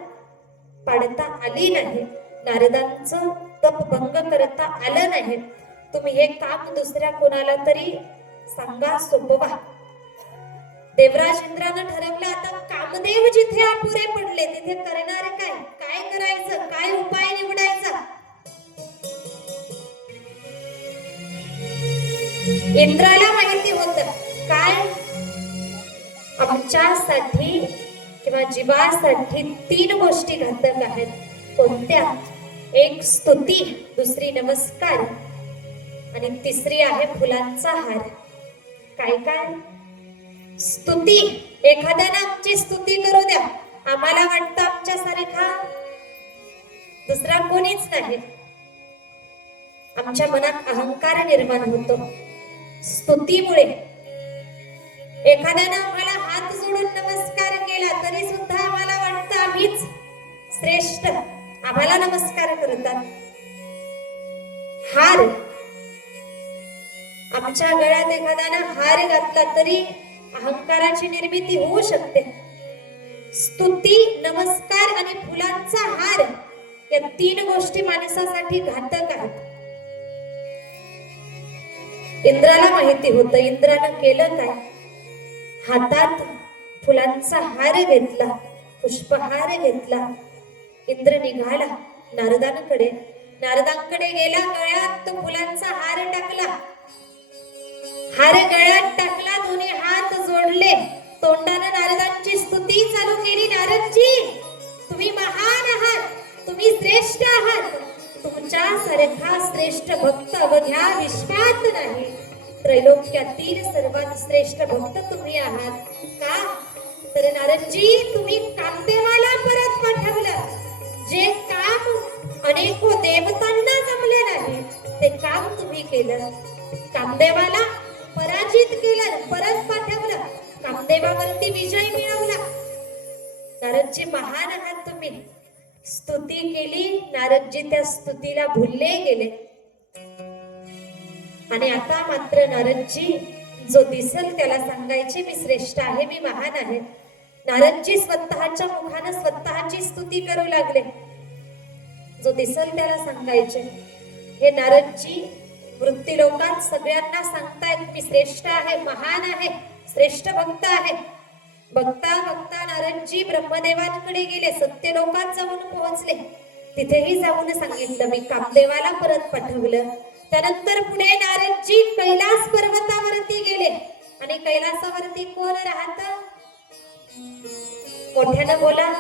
पाडता आली नाही. नारदांचं तप भंग करता आलं नाही. तुम्ही हे काम दुसऱ्या कोणाला तरी सांगा, सोपवा. देवराज इंद्रानं ठरवलं, आता कामदेव जिथे अपुरे पडले तिथे करणारे काय, काय करायचं, काय उपाय निवडायचा. इंद्राला माहिती होतं काय आमच्यासाठी किंवा जीवासाठी 3 गोष्टी घातक आहेत. कोणत्या? एक स्तुती, दुसरी नमस्कार आणि तिसरी आहे फुलांचा हार. काय काय? स्तुती. एखाद्यानं आमची स्तुती करू द्या, आम्हाला वाटतं आमच्यासारखा दुसरा कोणीच नाही. आमच्या मनात अहंकार निर्माण होतो स्तुतीमुळे. एखाद्यानं आम्हाला हात जोडून नमस्कार केला तरी सुद्धा आम्हाला वाटतं आम्हीच श्रेष्ठ, आम्हाला नमस्कार करतात. हार. आमच्या गळ्यात एखाद्यानं हार घातला तरी अहंकाराची निर्मिती होऊ शकते. स्तुती, नमस्कार आणि फुलांचा हार या 3 गोष्टी माणसासाठी घातक आहेत. इंद्राला माहिती होतं. इंद्रानं केलं काय? हातात फुलांचा हार घेतला, पुष्पहार घेतला. इंद्र निघाला नारदांकडे. नारदांकडे गेला, गळ्यात तो फुलांचा हार टाकला. हार गळ्यात टाकला, दोन्ही हात जोडले, तोंडानं नारदांची स्तुती चालू केली. नारदजी, तुम्ही महान आहात, तुम्ही श्रेष्ठ आहात. तुमच्यासारखा श्रेष्ठ भक्त अवघ्या विश्वात नाही. त्रैलोक्यातील सर्वात श्रेष्ठ भक्त तुम्ही आहात. का? तर नारदजी, तुम्ही कामदेवाला परत पाठवलं. जे काम अनेको देवतांना जमले नाही ते काम तुम्ही केलं. कामदेवाला पराजित केलं, परत पाठवलं, कामदेवावरती विजय मिळवला. नारदजी, महान आहात तुम्ही. स्तुती केली. नारदजी त्या स्तुतीला भुलले गेले. आणि आता मात्र नारदजी जो दिसल त्याला सांगायचे, मी श्रेष्ठ आहे, मी महान आहे. नारदजी स्वतःच्या मुखाने स्वतःची स्तुती करू लागले. जो दिसल त्याला सांगायचे. हे नारदजी वृत्तीलोकात सगळ्यांना सांगतायत, मी श्रेष्ठ आहे, महान आहे, श्रेष्ठ भक्त आहे. बघता बघता नारदजी ब्रह्मदेवांकडे गेले. सत्यलोकात जाऊन पोहोचले. तिथेही जाऊन सांगितलं, मी कामदेवाला परत पाठवलं. त्यानंतर पुढे नारदजी कैलास पर्वतावरती गेले. आणि कैलासावरती कोण राहत? मोठ्यानं बोला.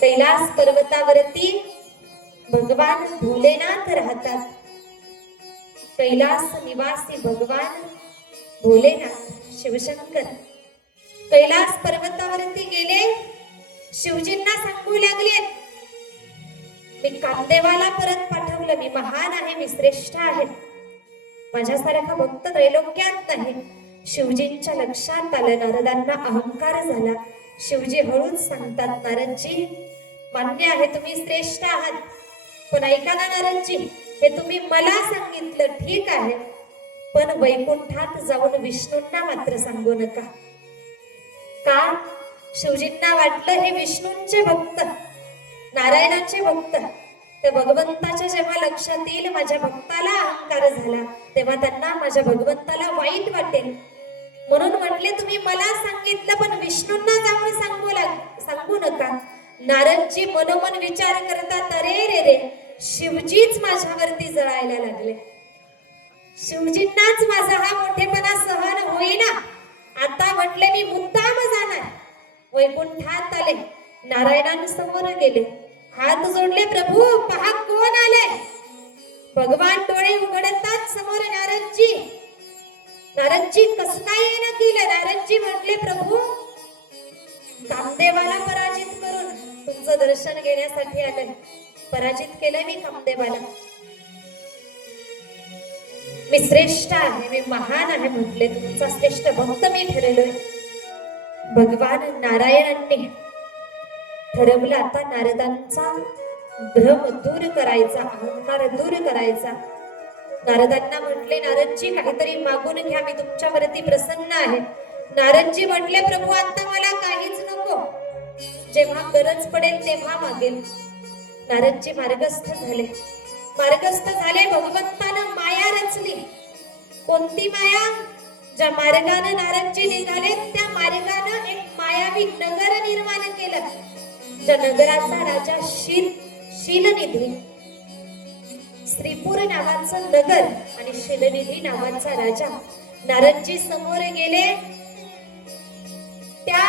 कैलास पर्वतावरती भगवान भोलेनाथ राहतात. कैलास निवासी भगवान भोलेनाथ शिवशंकर कैलास पर्वतावरती गेले. शिवजींना सांगू लागले, मी कामदेवाला परत पाठवलं, मी महान आहे, मी श्रेष्ठ आहे, माझ्यासारखा भक्त त्रैलोक्यात नाही. शिवजींच्या लक्षात आलं. नारदांना अहंकार झाला. शिवजी हळूच सांगतात, नारदजी, मान्य आहे तुम्ही श्रेष्ठ आहात, पण ऐका ना नारदजी, हे तुम्ही मला सांगितलं ठीक आहे, पण वैकुंठात जाऊन विष्णूंना मात्र सांगू नका. का? शिवजींना वाटलं हे विष्णूंचे भक्त, नारायणाचे भक्त. त्या भगवंताच्या जेव्हा लक्षात येईल माझ्या भक्ताला अहंकार झाला, तेव्हा त्यांना माझ्या भगवंताला वाईट वाटेल. म्हणून म्हटले तुम्ही मला सांगितलं पण विष्णूंना जाऊन सांगू नका. नारदजी मनोमन विचार करतात, अरे रे रे, शिवजीच माझ्यावरती जळायला लागले. शिवजींनाच माझा हा मोठेपणा सहन होईना. आता म्हटले मी मुद्दाम जाणार. वैकुंठात आले, नारायणांसमोर गेले, हात जोडले, प्रभू पहा कोण आले. भगवान डोळे उघडतात, समोर नारदजी. नारदजी कसं काय येणं केलं? नारदजी म्हटले, प्रभू कामदेवाला पराजित करून तुमचं दर्शन घेण्यासाठी आले. पराजित केलंय मी कामदेवाला. मी श्रेष्ठ आहे, मी महान आहे म्हटले, तुमचा श्रेष्ठ भक्त मी ठरलोय. भगवान नारायणांनी ठरवलं आता नारदांचा भ्रम दूर करायचा, अहंकार दूर करायचा. नारदांना म्हटले, नारदजी काहीतरी मागून घ्या, मी तुमच्यावरती प्रसन्न आहे. नारदजी म्हटले, प्रभू आता मला काहीच नको, जेव्हा गरज पडेल तेव्हा मागेल. नारदजी मार्गस्थ झाले. भगवंतानं माया रचली. कोणती माया? ज्या मार्गाने नारदजी निघाले त्या मार्गाने एक मायावी नगर निर्माण केलं. ज्या नगराचा राजा शीलनिधी, श्रीपूर नावाचं नगर आणि शीलनिधी नावाचा राजा. नारदजी समोर गेले, त्या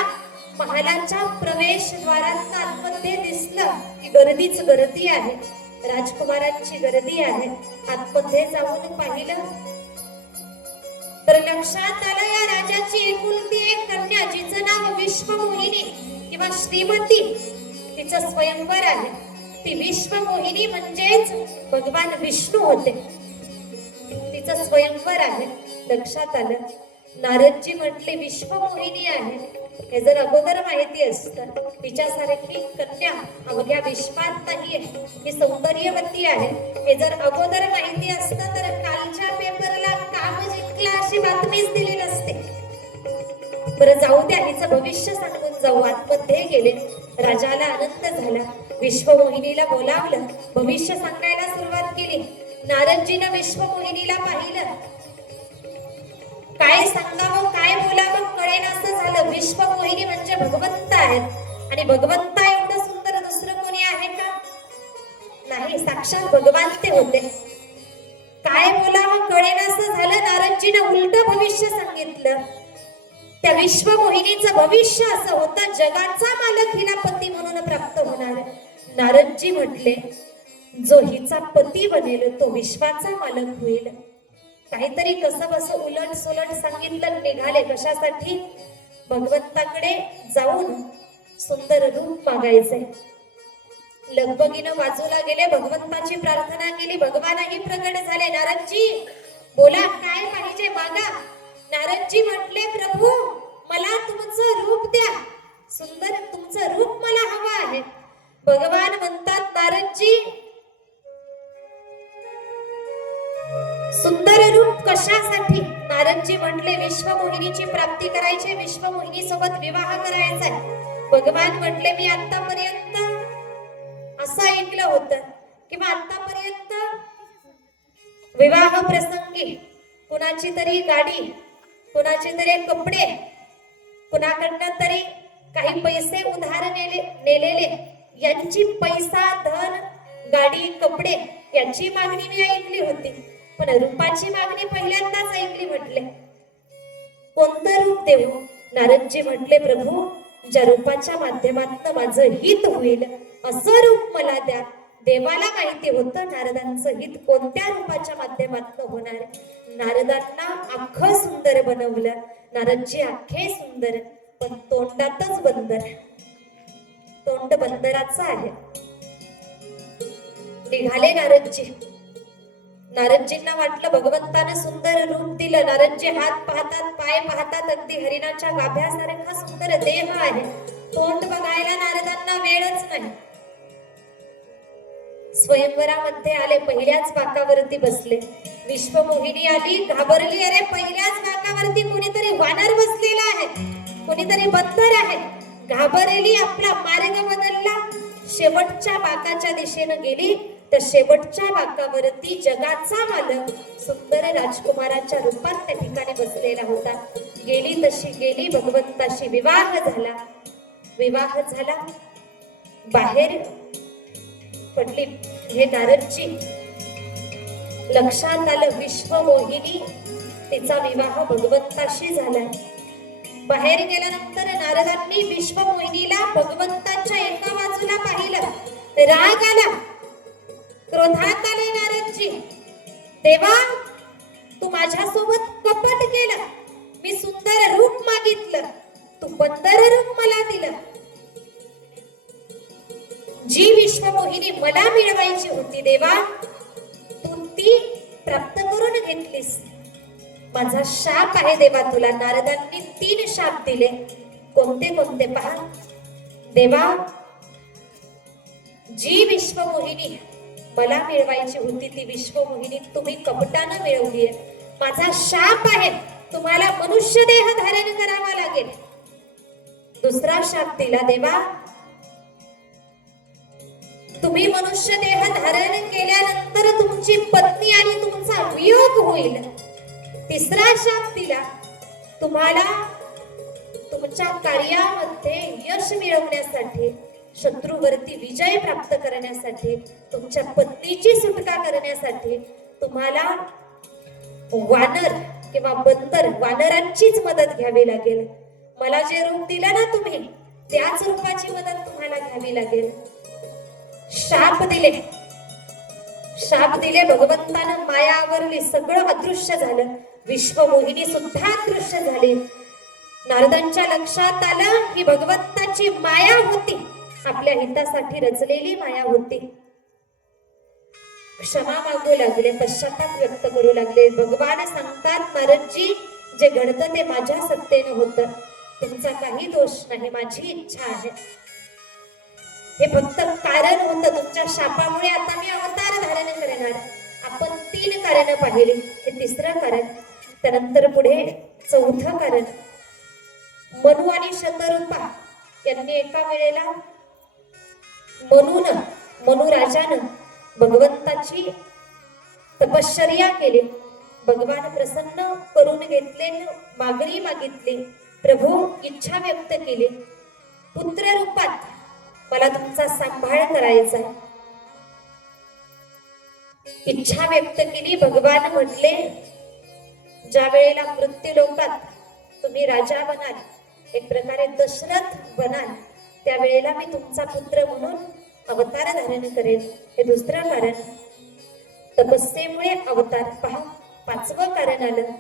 महालाच्या प्रवेशद्वारात आतमध्ये दिसलं की गर्दीच गर्दी आहे, राजकुमारांची गर्दी आहे. आतमध्ये जाऊन पाहिलं तर लक्षात आलं या राजाची एकुलती एक कन्या, जिचं नाव विश्वमोहिनी किंवा श्रीमती, तिचं स्वयंवर आहे. ती विश्वमोहिनी म्हणजेच भगवान विष्णू होते. तिचं स्वयंवर आहे. लक्षात आलं. नारदजी म्हटले विश्वमोहिनी आहे. हे जर अगोदर माहिती असतं, तिच्यासारखी कन्या अवघ्या विश्वात नाहीये, ही सौंदर्यवती आहे, हे जर अगोदर माहिती असतं तर कालच्या पेपरला काम जिंकला अशी बातमीच दिली नसते. बरं जाऊ द्या, हिचं भविष्य सांगून जाऊ. आतमध्ये गेले. राजाला आनंद झाला. विश्वमोहिनीला बोलावलं, भविष्य सांगायला सुरुवात केली. नारदजीनं विश्वमोहिनीला पाहिलं. काय सांगावं काय बोलावं कळेनासं झालं. विश्वमोहिनी म्हणजे भगवंत आहेत आणि भगवंता एवढं सुंदर दुसरं कोणी आहे का? नाही, साक्षात भगवान ते होते. काय बोलावं कळेनासं झालं. नारदजीनं उलट भविष्य सांगितलं. त्या विश्वमोहिनीचं भविष्य असं होतं, जगाचा मालक हिला पती म्हणून प्राप्त होणार. नारदजी म्हटले, जो हिचा पती बनेल तो विश्वाचा मालक होईल. काहीतरी कसं बस उलट सुलट सांगितलं. निघाले कशासाठी? भगवंताकडे जाऊन सुंदर रूप मागायचे. लगबगीनं बाजूला गेले, भगवंताची प्रार्थना केली. भगवानही प्रगट झाले. नारदजी बोला, काय पाहिजे मागा. नारदजी म्हटले, प्रभू मला तुमचं रूप द्या, सुंदर तुमचं रूप मला हवं आहे. भगवान म्हणतात, नारदजी सुंदर रूप कशासाठी? नारदजी म्हटले, विश्वमोहिनीची प्राप्ती करायची, विश्वमोहिनी सोबत विवाह करायचा आहे. भगवान म्हटले, मी आतापर्यंत असं ऐकलं होतं किंवा आतापर्यंत विवाह प्रसंगी कुणाची तरी गाडी, कुणाचे तरी कपडे, कुणाकडनं तरी काही पैसे उधार नेलेले, यांची पैसा, धन, गाडी, कपडे यांची मागणी मी ऐकली होती. पण रूपाची मागणी पहिल्यांदाच ऐकली. म्हटले, कोणतं रूप देऊ? नारदजी म्हटले, प्रभू ज्या रूपाच्या माध्यमातून माझं हित होईल असं रूप मला द्या. देवाला माहिती होतं नारदांचं हित कोणत्या रूपाच्या माध्यमातून होणार. नारदांना अख्खं सुंदर बनवलं. नारदजी अख्खे सुंदर, पण तोंडातच बंदर. तोंड बंदराचं आहे. निघाले नारदजी. नारदजींना वाटलं भगवंताने सुंदर रूप दिलं. नारदजी हात पाहतात, पाय पाहतात, अगदी हरिणाच्या गाभ्यासारखा सुंदर देह आहे. तोंड बघायला नारदांना वेळच नाही. स्वयंवरामध्ये आले, पहिल्याच बाकावरती बसले. विश्वमोहिनी आली, घाबरली. अरे पहिल्याच बाकावरती कोणीतरी वानर बसलेला आहे, कोणीतरी बंदर आहे. घाबरली, आपला मार्ग बदलला, शेवटच्या बाकाच्या दिशेनं गेली. तर शेवटच्या बाकावरती जगाचा मालक सुंदर राजकुमाराच्या रूपात त्या ठिकाणी बसलेला होता. गेली तशी गेली, भगवंताशी विवाह झाला. विवाह झाला, बाहेर पडली. हे नारदजी लक्षात आलं, विश्वमोहिनी तिचा विवाह भगवंताशी झालाय. बाहेर गेल्यानंतर नारदांनी विश्वमोहिनीला भगवंताच्या एका बाजूला पाहिलं. राग आला, क्रोधात आले नारदजी. देवा, तू माझ्यासोबत कपट केलं. मी सुंदर रूप मागितलं, तू बंदर रूप मला दिलं. जी विश्वमोहिनी मला मिळवायची होती देवा, तू ती प्राप्त करून घेतलीस. माझा शाप आहे देवा तुला. नारदांनी 3 शाप दिले. कोणते कोणते पहा. देवा, जी विश्वमोहिनी मला मिळवायची होती ती विश्वमोहिनी तुम्ही कपटानं मिळवली आहे. माझा शाप आहे, तुम्हाला मनुष्य देह धारण करावा लागेल. दुसरा शाप दिला, देवा तुम्ही मनुष्य देह धारण केल्यानंतर तुमची पत्नी आणि तुमचा वियोग होईल. तिसरा शाप दिला, तुम्हाला तुमच्या कार्यामध्ये यश मिळवण्यासाठी, शत्रूवरती विजय प्राप्त करण्यासाठी, तुमच्या पत्नीची सुटका करण्यासाठी तुम्हाला वानर किंवा बंदर, वानरांचीच मदत घ्यावी लागेल. मला जे रूप दिलं ना तुम्ही, त्याच रूपाची मदत तुम्हाला घ्यावी लागेल. शाप दिले, शाप दिले. भगवंतानं माया आवरली, सगळं अदृश्य झालं. विश्वमोहिनी सुद्धा अदृश्य झाली. नारदांच्या लक्षात आलं ही भगवंताची माया होती, आपल्या हितासाठी रचलेली माया होती. क्षमा मागू लागले, पश्चाताप व्यक्त करू लागले. भगवान सांगतात, नारदजी, जे घडतं ते माझ्या सत्तेनं होतं, तुमचा काही दोष नाही, माझी इच्छा आहे. हे फक्त कारण होतं, तुमच्या शापामुळे आता मी अवतार धारण करणार. आपण 3 कारण पाहिली, हे तिसरं कारण. त्यानंतर पुढे 4थं कारण. मनु आणि शतरूपा यांनी एका वेळेला मनु राजानं भगवंताची तपश्चर्या केली. भगवान प्रसन्न करून घेतले, मागणी मागितली. प्रभू इच्छा व्यक्त केली, पुत्र रूपात मला तुमचा सांभाळ करायचा. इच्छा व्यक्त केली. भगवान म्हटले, ज्या वेळेला मृत्यू लोकात तुम्ही राजा बनाल, एक प्रकारे दशरथ बनाल, त्यावेळेला मी तुमचा पुत्र म्हणून अवतार धारण करेन. हे दुसरं कारण. तपस्येमुळे अवतार. पहा, 5वं कारण आलं.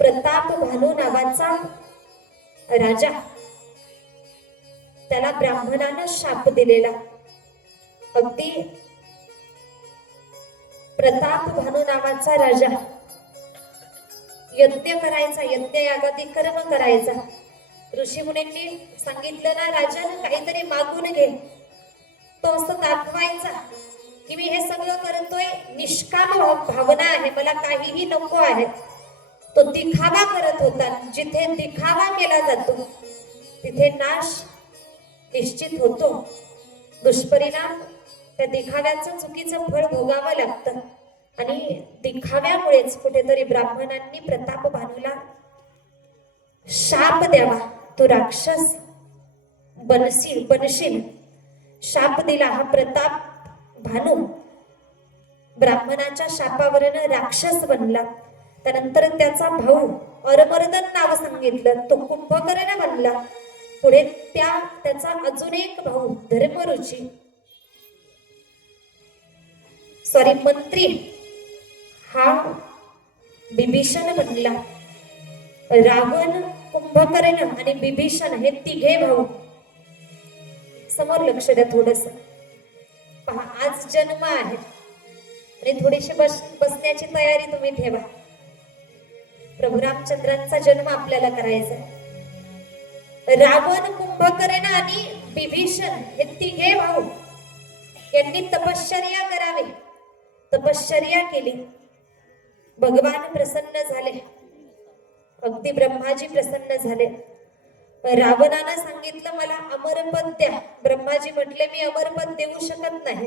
प्रताप भानू नावाचा राजा, त्याला ब्राह्मणानं शाप दिलेला. अगदी प्रताप भानू नावाचा राजा यज्ञ करायचा, यज्ञ यागादी कर्म करायचा. ऋषी मुनींनी सांगितलं ना, राजानं काहीतरी मागून घे. तो असं दाखवायचा की मी हे सगळं करतोय, निष्काम भावना आहे, मला काहीही नको आहे. तो दिखावा करत होता. जिथे दिखावा केला जातो तिथे नाश निश्चित होतो. दुष्परिणाम त्या दिखाव्याचं, चुकीचं फळ भोगावं लागतं. आणि दिखाव्यामुळेच कुठेतरी ब्राह्मणांनी प्रताप भानूला शाप द्यावा, तू राक्षस बनशील, शाप दिला. हा प्रताप भानू ब्राह्मणाच्या शापावरनं राक्षस बनला. त्यानंतर त्याचा भाऊ अरमर्दन नाव सांगितलं, तो कुंभकर्ण बनला. पुढे त्याचा अजून एक भाऊ धर्मरुची, मंत्री, हा बिभीषण बनला. रावण, कुंभकर्ण आणि बिभीषण हे 3 भाऊ. समोर लक्ष द्या थोडस. पहा, आज जन्म आहे आणि थोडीशी बसण्याची तयारी तुम्ही ठेवा. प्रभू रामचंद्रांचा जन्म आपल्याला करायचा आहे. रावण, कुंभकर्ण आणि बिभीषण हे 3 भाऊ यांनी तपश्चर्या करावे. तपश्चर्या केली. भगवान प्रसन्न झाले. अगदी ब्रह्माजी प्रसन्न झाले. रावणानं सांगितलं मला अमरपद द्या. ब्रह्माजी म्हटले मी अमरपद देऊ शकत नाही.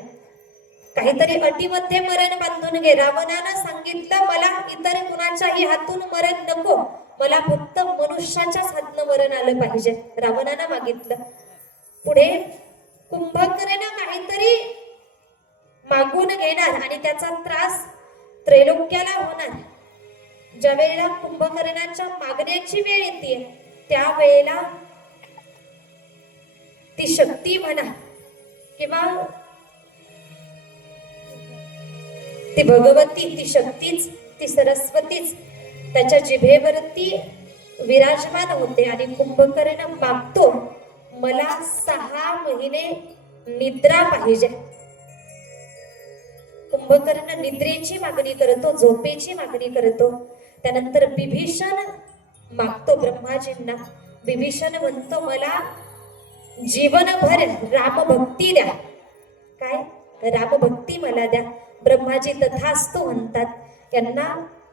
काहीतरी अटीमध्ये मरण बांधून घे. रावणानं सांगितलं मला इतर कुणाच्याही हातून मरण नको, मला फक्त मनुष्याच्याच हातनं मरण आलं पाहिजे. रावणानं मागितलं. पुढे कुंभकर्ण काहीतरी मागून घेणार आणि त्याचा त्रास त्रैलोक्याला होणार. ज्या वेळेला कुंभकर्णाच्या मागण्याची वेळ येते त्यावेळेला ती शक्ती म्हणा किंवा ती भगवती, ती शक्तीच, ती सरस्वतीच त्याच्या जिभेवरती विराजमान होते आणि कुंभकर्ण मागतो मला 6 महिने निद्रा पाहिजे. कुंभकर्ण निद्रेची मागणी करतो, झोपेची मागणी करतो. त्यानंतर बिभीषण मागतो ब्रह्माजींना. बिभीषण म्हणतो मला जीवनभर रामभक्ती द्या. काय रामभक्ती मला द्या. ब्रह्माजी तथास्तु म्हणतात. यांना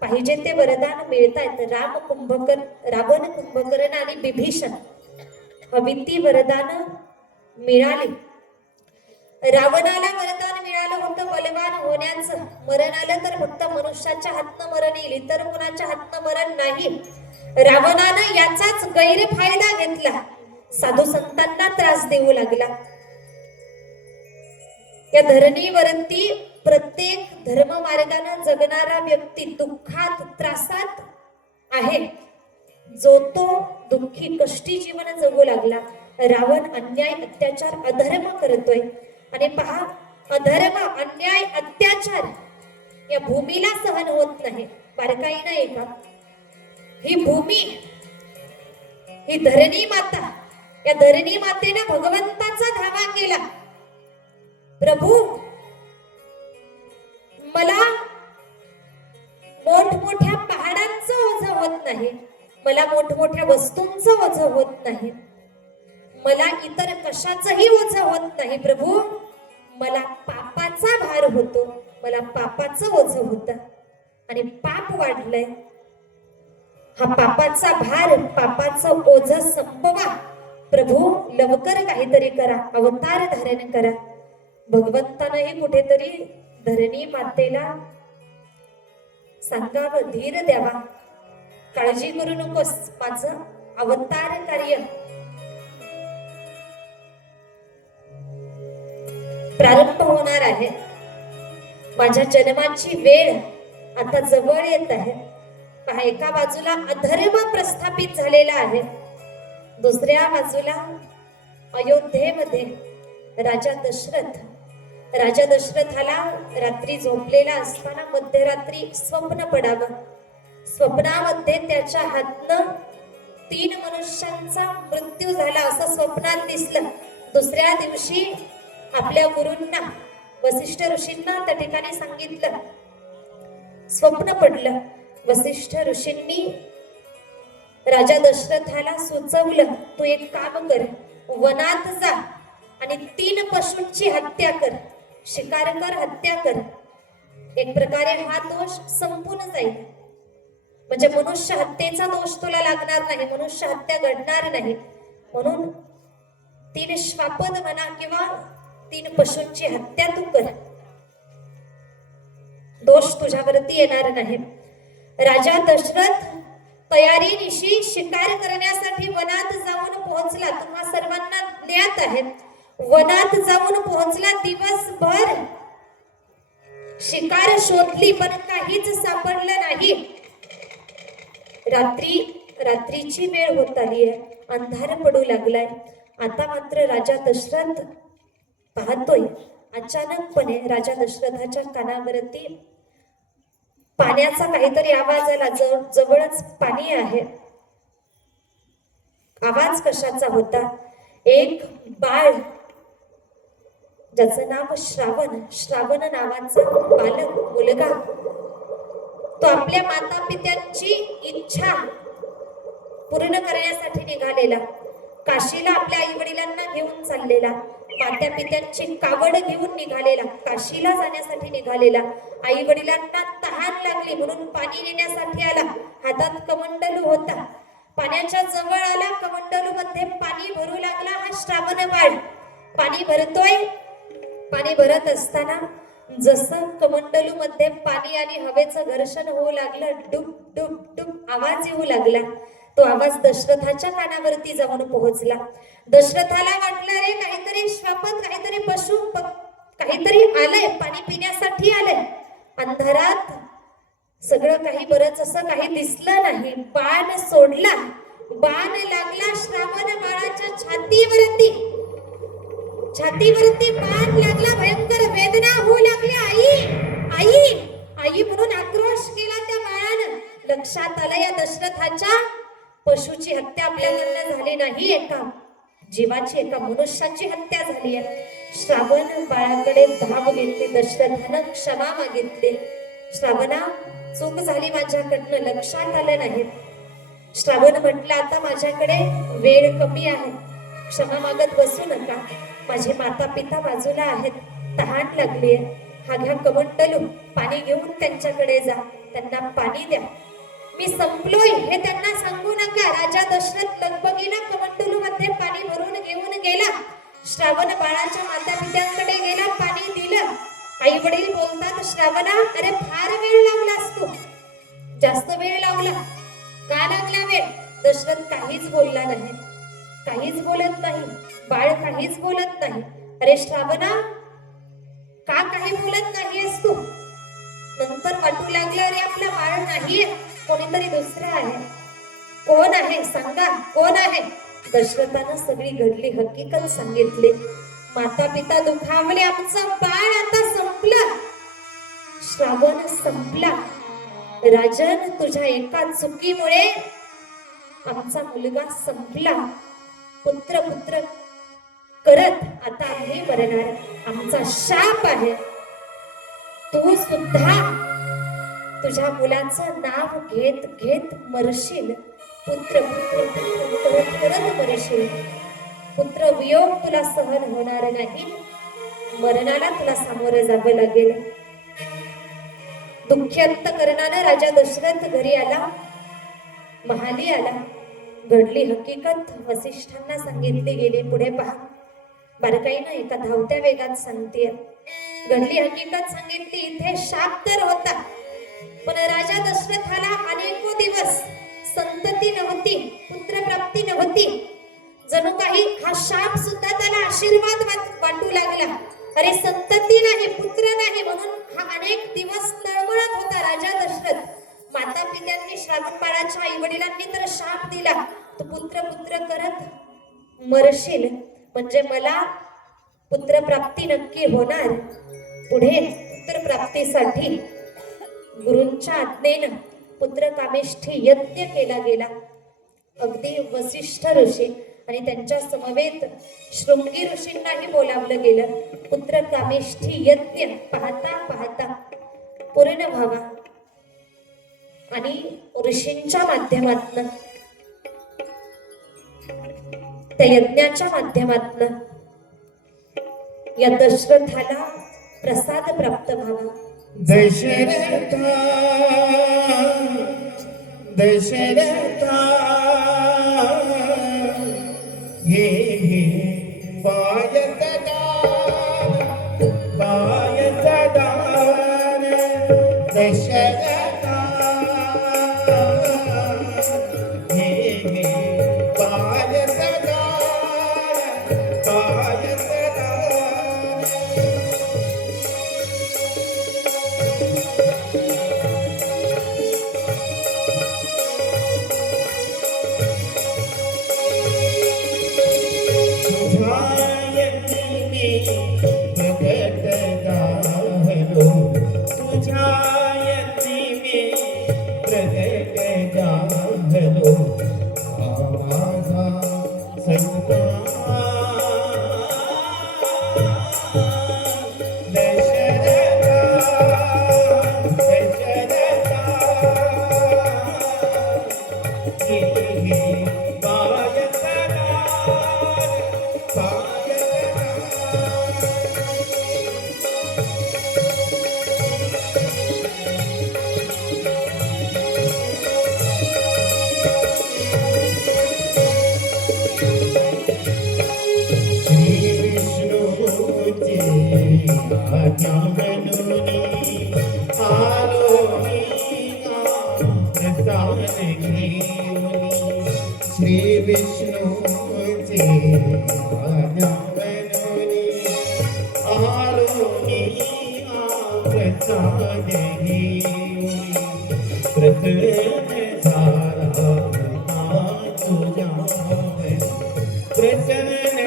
पाहिजे ते वरदान मिळतात. रावण, कुंभकर्ण आणि बिभीषण हवी ती वरदान मिळाली. रावणाला वरदान मिळालं होतं बलवान होण्याचं. मरण आलं तर फक्त मनुष्याच्या हातनं मरण येईल, इतर कुणाच्या हातनं मरण नाही. रावणानं याचाच गैरफायदा घेतला. साधू संतांना त्रास देऊ लागला. या धरणीवरती प्रत्येक धर्म मार्गाने जगणारा व्यक्ती दुःखात त्रासात आहे. जो तो दुःखी कष्टी जीवन जगू लागला. रावण अन्याय, अत्याचार, अधर्म करतोय. आणि पहा, अधर्म, अन्याय, अत्याचार या भूमीला सहन होत नाही. बारकाई नाही का? ही भूमी, ही धरणी माता, या धरणी मातेने भगवंताचा धावा केला. प्रभू मला मोठमोठ्या पहाडांचं ओझं होत नाही, मला मोठमोठ्या वस्तूंचं ओझं होत नाही, मला इतर कशाचंही ओझं होत नाही. प्रभू मला पापाचा भार होतो, मला पापाचं ओझं होतं आणि पाप वाढलंय. हा पापाचा भार, पापाचं ओझं संपवा. प्रभू लवकर काहीतरी करा, अवतार धारण करा. भगवंतानंही कुठेतरी धरणी मातेला सांगावं, धीर द्यावा, काळजी करू नकोस, माझं अवतार कार्य प्रारंभ होणार आहे. माझ्या जन्माची वेळ आता जवळ येत आहे. पहा, एका बाजूला अधर्म प्रस्थापित झालेला आहे, दुसऱ्या बाजूला अयोध्येमध्ये राजा दशरथाला रात्री झोपलेला असताना मध्यरात्री स्वप्न पडावं. स्वप्नामध्ये त्याच्या हातनं 3 मनुष्यांचा मृत्यू झाला असं स्वप्नात दिसलं. दुसऱ्या दिवशी आपल्या गुरूंना, वसिष्ठ ऋषींना त्या ठिकाणी सांगितलं. स्वप्न पडलं. वसिष्ठ ऋषींनी राजा दशरथाला सुचवलं, तू एक काम कर, वनात जा आणि 3 पशूंची हत्या कर, शिकार कर, हत्या कर. एक प्रकारे हा दोष संपून जाईल. म्हणजे मनुष्य हत्येचा दोष तुला लागणार नाही, मनुष्य हत्या घडणार नाही. म्हणून 3 श्वापद म्हणा किंवा 3 पशूंची हत्या तू कर, दोष तुझ्यावरती येणार नाही. राजा दशरथ तयारीनिशी शिकार करण्यासाठी वनात जाऊन पोहोचला. तुम्हा सर्वांना ज्ञात आहे, वनात जाऊन पोहोचला. दिवसभर शिकार शोधली पण काहीच सापडलं नाही. रात्रीची वेळ होत आली आहे, अंधार पडू लागलाय. आता मात्र राजा दशरथ पाहतोय, अचानकपणे राजा दशरथाच्या कानावरती पाण्याचा काहीतरी आवाज आला. जवळच पाणी आहे. आवाज कशाचा होता? एक बाळ, ज्याचं नाव श्रावण नावाचा बालक, मुलगा, तो आपल्या माता पित्यांची इच्छा पूर्ण करण्यासाठी निघालेला. काशीला आपल्या आई वडिलांना घेऊन चाललेला. मात्या पित्यांची कावड घेऊन निघालेला, काशीला जाण्यासाठी निघालेला. आई वडिलांना तहान लागली म्हणून पाणी नेण्यासाठी आला. हातात कमंडलू होता. पाण्याच्या जवळ आला, कमंडलू मध्ये पाणी भरू लागला. हा श्रावण बाळ पाणी भरतोय. पाणी भरत असताना जसं कमंडलू मध्ये पाणी आणि हवेचं घर्षण होऊ लागलं, डुब डुब डुब आवाज येऊ लागला. तो आवाज दशरथाच्या कानावरती जाऊन पोहोचला. दशरथाला वाटलं रे काहीतरी श्वापद, काहीतरी पशु काहीतरी आलंय, पाणी पिण्यासाठी आलंय. अंधारात सगळं काही बरंच असं काही दिसलं नाही. बाण सोडला, बाण लागला श्रावण बाळाच्या छातीवरती. छातीवरती बाण लागला. भयंकर वेदना होऊ लागली. आई आई आई म्हणून आक्रोश केला त्या बाळानं. लक्षात आलं या दशरथाच्या पशुची हत्या आपल्याकडनं झाली नाही, एका जीवाची, एका मनुष्याची हत्या झाली आहे. श्रावण बाळाकडे धाव घेतली. दशरथानं क्षमा मागितली. श्रावणा, चूक झाली माझ्याकडनं, लक्षात आलं नाही. श्रावण म्हटलं आता माझ्याकडे वेळ कमी आहे, क्षमा मागत बसू नका. माझे माता पिता बाजूला आहेत, तहान लागली आहे. हा घ्या कमंडलू, पाणी घेऊन त्यांच्याकडे जा, त्यांना पाणी द्या. मी संपलोय हे त्यांना सांगू नका. राजा दशरथ लगबगीनं कमंडलू मध्ये पाणी भरून घेऊन गेला. श्रावण बाळाच्या माता पित्यांकडे गेला, पाणी दिलं. आई वडील बोलतात, श्रावणा अरे फार वेळ लावलास तू, जास्त वेळ लावला. का लागला वेळ? दशरथ काहीच बोलला नाही, काहीच बोलत नाही. बाळ काहीच बोलत नाही. अरे श्रावणा, का काही बोलत नाहीयेस तू? नंतर वाटू लागलं अरे आपला बाळ नाहीये, कोणीतरी दुसरं आहे. कोण आहे सांगा, कोण आहे? दशरथानं सगळी घडली हकीकत सांगितली. माता पिता दुखावले, आमचं बाळ आता संपलं. श्रावण संपला. राजन, तुझ्या एका चुकीमुळे आमचा मुलगा संपला. पुत्र पुत्र करत आता आम्ही मरणार, आमचा शाप आहे. तू सुद्धा तुझ्या मुलाचं नाव घेत घेत मरशील. पुत्र पुत्र पुत्र करत करत मरशील. पुत्र वियोग तुला सहन होणार नाही, मरणाला तुला सामोरं जावं लागेल. दुःख्यंत करणारा राजा दशरथ घरी आला, महाली आला. घडली हकीकत वसिष्ठांना सांगितली गेली. पुढे पहा, बारकाईनं एका धावत्या वेगात सांगते. घडली हकीकत सांगितली. इथे शाप तर होता, पण राजा दशरथाला अनेको दिवस संतती नव्हती, पुत्रप्राप्ती नव्हती. जणू काही हा शाप सुद्धा त्याला आशीर्वाद वाटू लागला. अरे संतती नाही, पुत्र नाही, म्हणून हा अनेक दिवस तळमळत होता राजा दशरथ. माता पित्यांनी, श्रावण बाळाच्या आई वडिलांनी तर शाप दिला, तू पुत्र पुत्र करत मरशील, म्हणजे मला पुत्रप्राप्ती नक्की होणार. पुढे पुत्रप्राप्तीसाठी गुरूंच्या आज्ञेनं पुत्रकामेष्ठी यज्ञ केला गेला. अगदी वसिष्ठ ऋषी आणि त्यांच्या समवेत शृंगी ऋषींनाही बोलावलं गेलं. पुत्रकामेष्ठी यज्ञ पाहता पाहता पूर्ण व्हावा आणि ऋषींच्या माध्यमातनं, त्या यज्ञाच्या माध्यमातनं या दशरथाला प्रसाद प्राप्त व्हावा. दशरथा दशरथा हे पायसदान दशरथा हे पायसदान आज्ञा म्हणूनी आलो प्रसाद घेऊनी श्री विष्णूचे आज्ञा म्हणूनी आलो प्रसाद घेऊनी प्रथम झाला तुझ्या प्रसन्न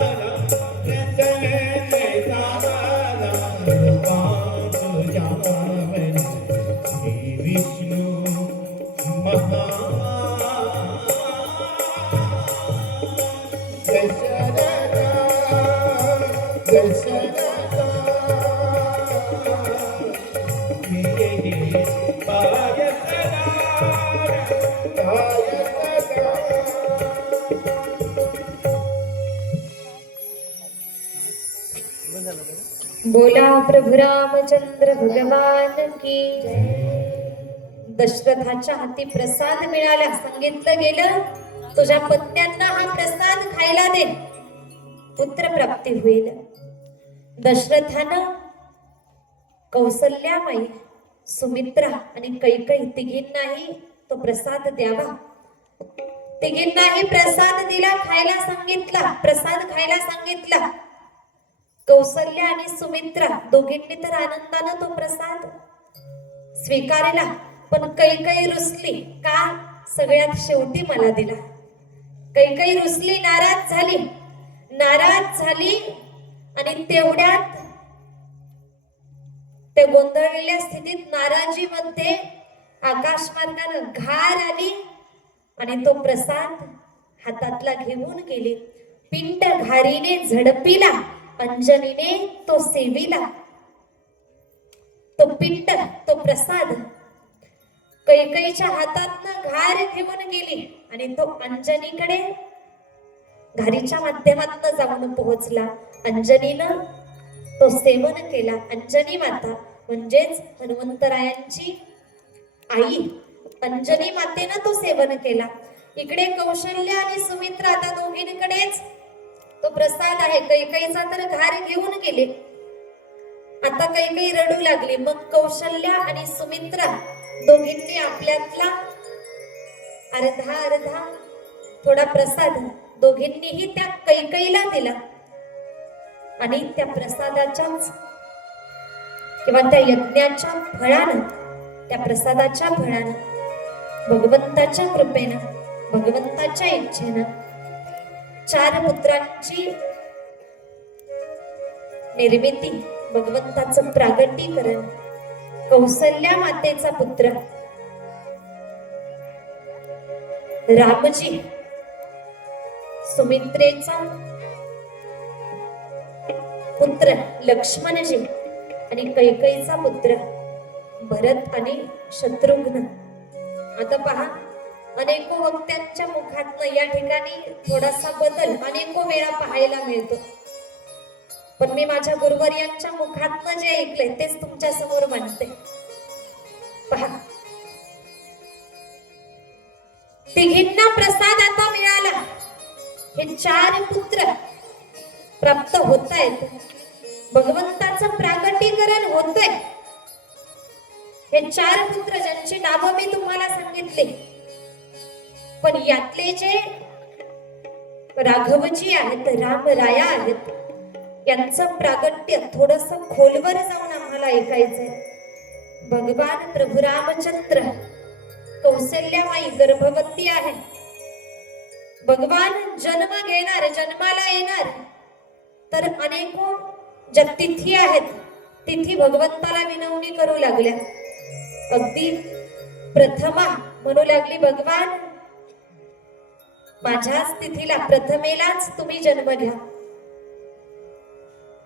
झाला तुझ्या श्री विष्णू महा दशरथा दशरथा पाय बोला प्रभु रामचंद्र भगवान की दशरथाच्या हाती प्रसाद मिळाला. सांगितलं गेलं तुझ्या पत्न्यांना हा प्रसाद खायला दे, पुत्र प्राप्ती होईल. दशरथानं कौसल्यामाई, सुमित्रा आणि कैकई तिघींनाही तो प्रसाद द्यावा. तिघींनाही प्रसाद दिला, खायला सांगितला, प्रसाद खायला सांगितला. कौसल्या आणि सुमित्रा दोघींनी तर आनंदानं तो प्रसाद स्वीकारला. पण कैकई रुसली. का? सगळ्यात शेवटी मला दिला. कैकई रुसली, नाराज झाली आणि तेवढ्यात ते गोंधळलेल्या स्थितीत नाराजीमध्ये आकाशमार्गानं घार आली आणि तो प्रसाद हातातला घेऊन गेली. पिंड घारीने झडपिला, अंजनीने तो सेविला. तो पिंड, तो प्रसाद कैकईच्या हातातनं घार घेऊन गेली आणि तो अंजनीकडे घारीच्या माध्यमातून जाऊन पोहोचला. अंजनीनं तो सेवन केला. अंजनी माता म्हणजेच हनुमंतरायांची आई अंजनी मातेनं तो सेवन केला. इकडे कौशल्या आणि सुमित्रा आता दोघींकडेच तो प्रसाद आहे. कैकईचा तर घार घेऊन गेले. आता कैकई रडू लागली. मग कौशल्या आणि सुमित्रा दोघींनी आपल्यातला अर्धा थोडा प्रसाद दोघींनीही त्या कैकईला दिला आणि त्या प्रसादाच्याच किंवा त्या यज्ञाच्या फळानं, त्या प्रसादाच्या फळानं, भगवंताच्या कृपेनं, भगवंताच्या इच्छेनं 4 पुत्रांची निर्मिती, भगवंताचं प्रागटीकरण. कौसल्या मातेचा पुत्र रामजी, सुमित्रेचा पुत्र लक्ष्मणजी आणि कैकईचा पुत्र भरत आणि शत्रुघ्न. आता पहा, अनेको वक्त्यांच्या मुखातनं या ठिकाणी थोडासा बदल अनेको वेळा पाहायला मिळतो. पण मी माझ्या गुरुवर्यांच्या मुखातनं जे ऐकलंय तेच तुमच्या समोर मांडते. पहा, तिघींना प्रसाद आता मिळाला. हे 4 पुत्र प्राप्त होत आहेत. भगवंताचं प्रागटीकरण होतंय. हे 4 पुत्र ज्यांची नावं मी तुम्हाला सांगितले, पण यातले जे राघवजी आहेत, रामराया आहेत, यांचं प्रागट्य थोडस खोलवर जाऊन आम्हाला ऐकायचंय. भगवान प्रभू रामचंद्र, कौसल्यामाई गर्भवती आहे. भगवान जन्म घेणार, जन्माला येणार, तर अनेको ज्या तिथी आहेत, तिथी भगवंताला विनवणी करू लागल्या. अगदी प्रथमा म्हणू लागली, भगवान माझ्याच तिथीला प्रथमेलाच तुम्ही जन्म घ्या.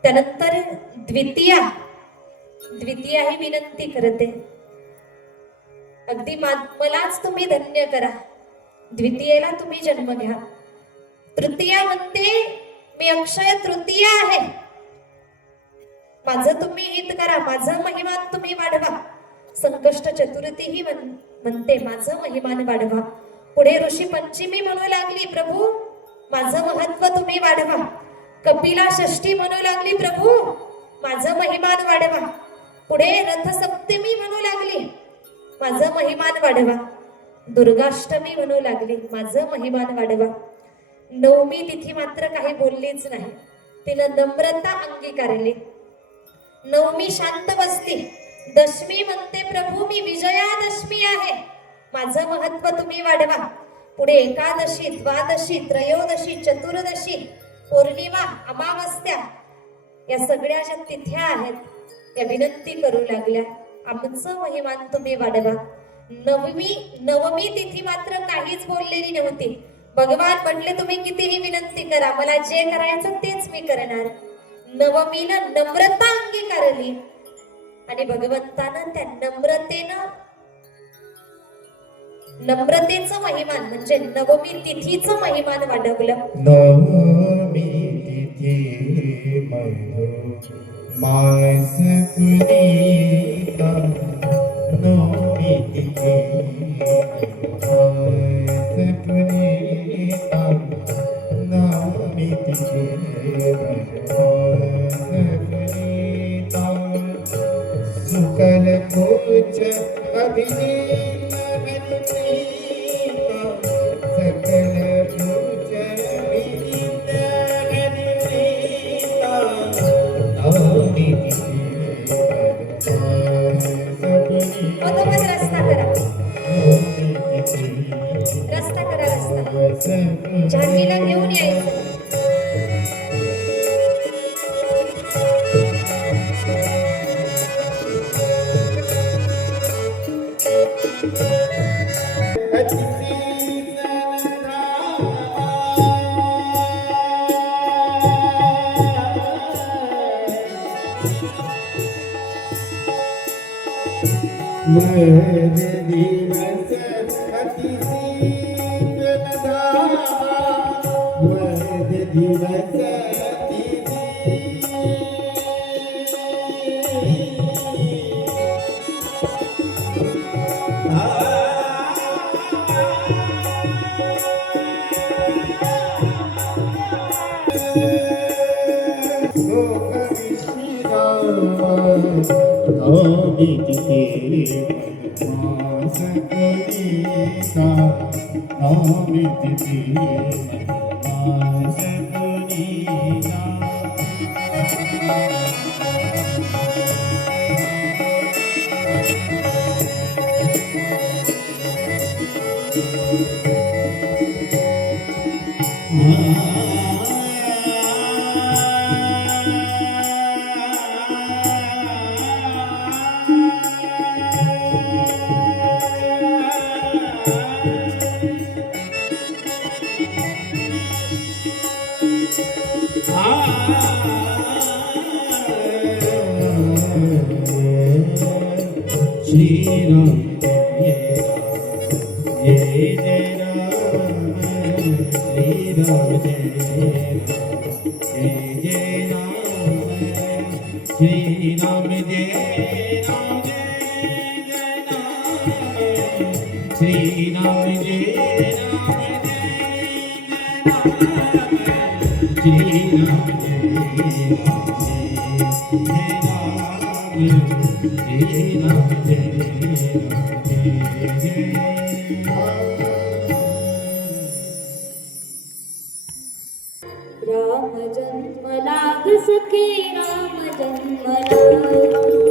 त्यानंतर द्वितीया ही विनंती करते, अगदी मलाच तुम्ही धन्य करा, द्वितीयेला तुम्ही जन्म घ्या. तृतीया म्हणते, मी अक्षय तृतीया आहे, माझं तुम्ही हित करा, माझं महिमान तुम्ही वाढवा. संकष्ट चतुर्थी ही म्हणते, माझं महिमान वाढवा. पुढे ऋषी पंचमी म्हणू लागली, प्रभू माझं महत्व तुम्ही वाढवा. कपिला षष्ठी म्हणू लागली, प्रभू माझं महिमान वाढवा. पुढे रथसप्तमी म्हणू लागली, माझं महिमान वाढवा. दुर्गाष्टमी म्हणू लागली, माझं महिमान वाढवा. नवमी तिथी मात्र काही बोललीच नाही, तिनं नम्रता अंगीकारली. नवमी शांत बसली. दशमी म्हणते प्रभू मी विजयादशमी आहे, माझं महत्व तुम्ही वाढवा. पुढे एकादशी, द्वादशी, त्रयोदशी, चतुर्दशी, पौर्णिमा, अमावस्या या सगळ्या ज्या तिथ्या आहेत या विनंती करू लागल्या, आमचं महिमान तुम्ही वाढवा. नवमी तिथी मात्र काहीच बोललेली नव्हती. भगवान म्हटले तुम्ही कितीही विनंती करा, मला जे करायचं तेच मी करणार. नवमीनं नम्रता अंगीकारली आणि भगवंतानं त्या नम्रतेचं महिमान म्हणजे नवमी तिथीचं महिमान वाढवलं. नवमी तिथी मधु मास पुनीता नवमी तिथी मास पुनीता नवमी तिथी मास पुनीता सुकल कुच अभिनीत हरिप्रीता सकल कुच अभिनीत हरिप्रीता नवमी तिथी मधोमध रस्ता करा, नवमी तिथी रस्ता करा, रस्ता जान्हवीला घेऊन यायचं. मध दिवस अति शीतल धामा मध दिवस अति नवमी तिथी मास पुनीता नवमी तिथी मास पुनीता श्री राम जय जय राम श्री राम जय राम श्री राम जय राम श्री राम जय राम श्री राम राम जन्मला ग सखे राम जन्मला.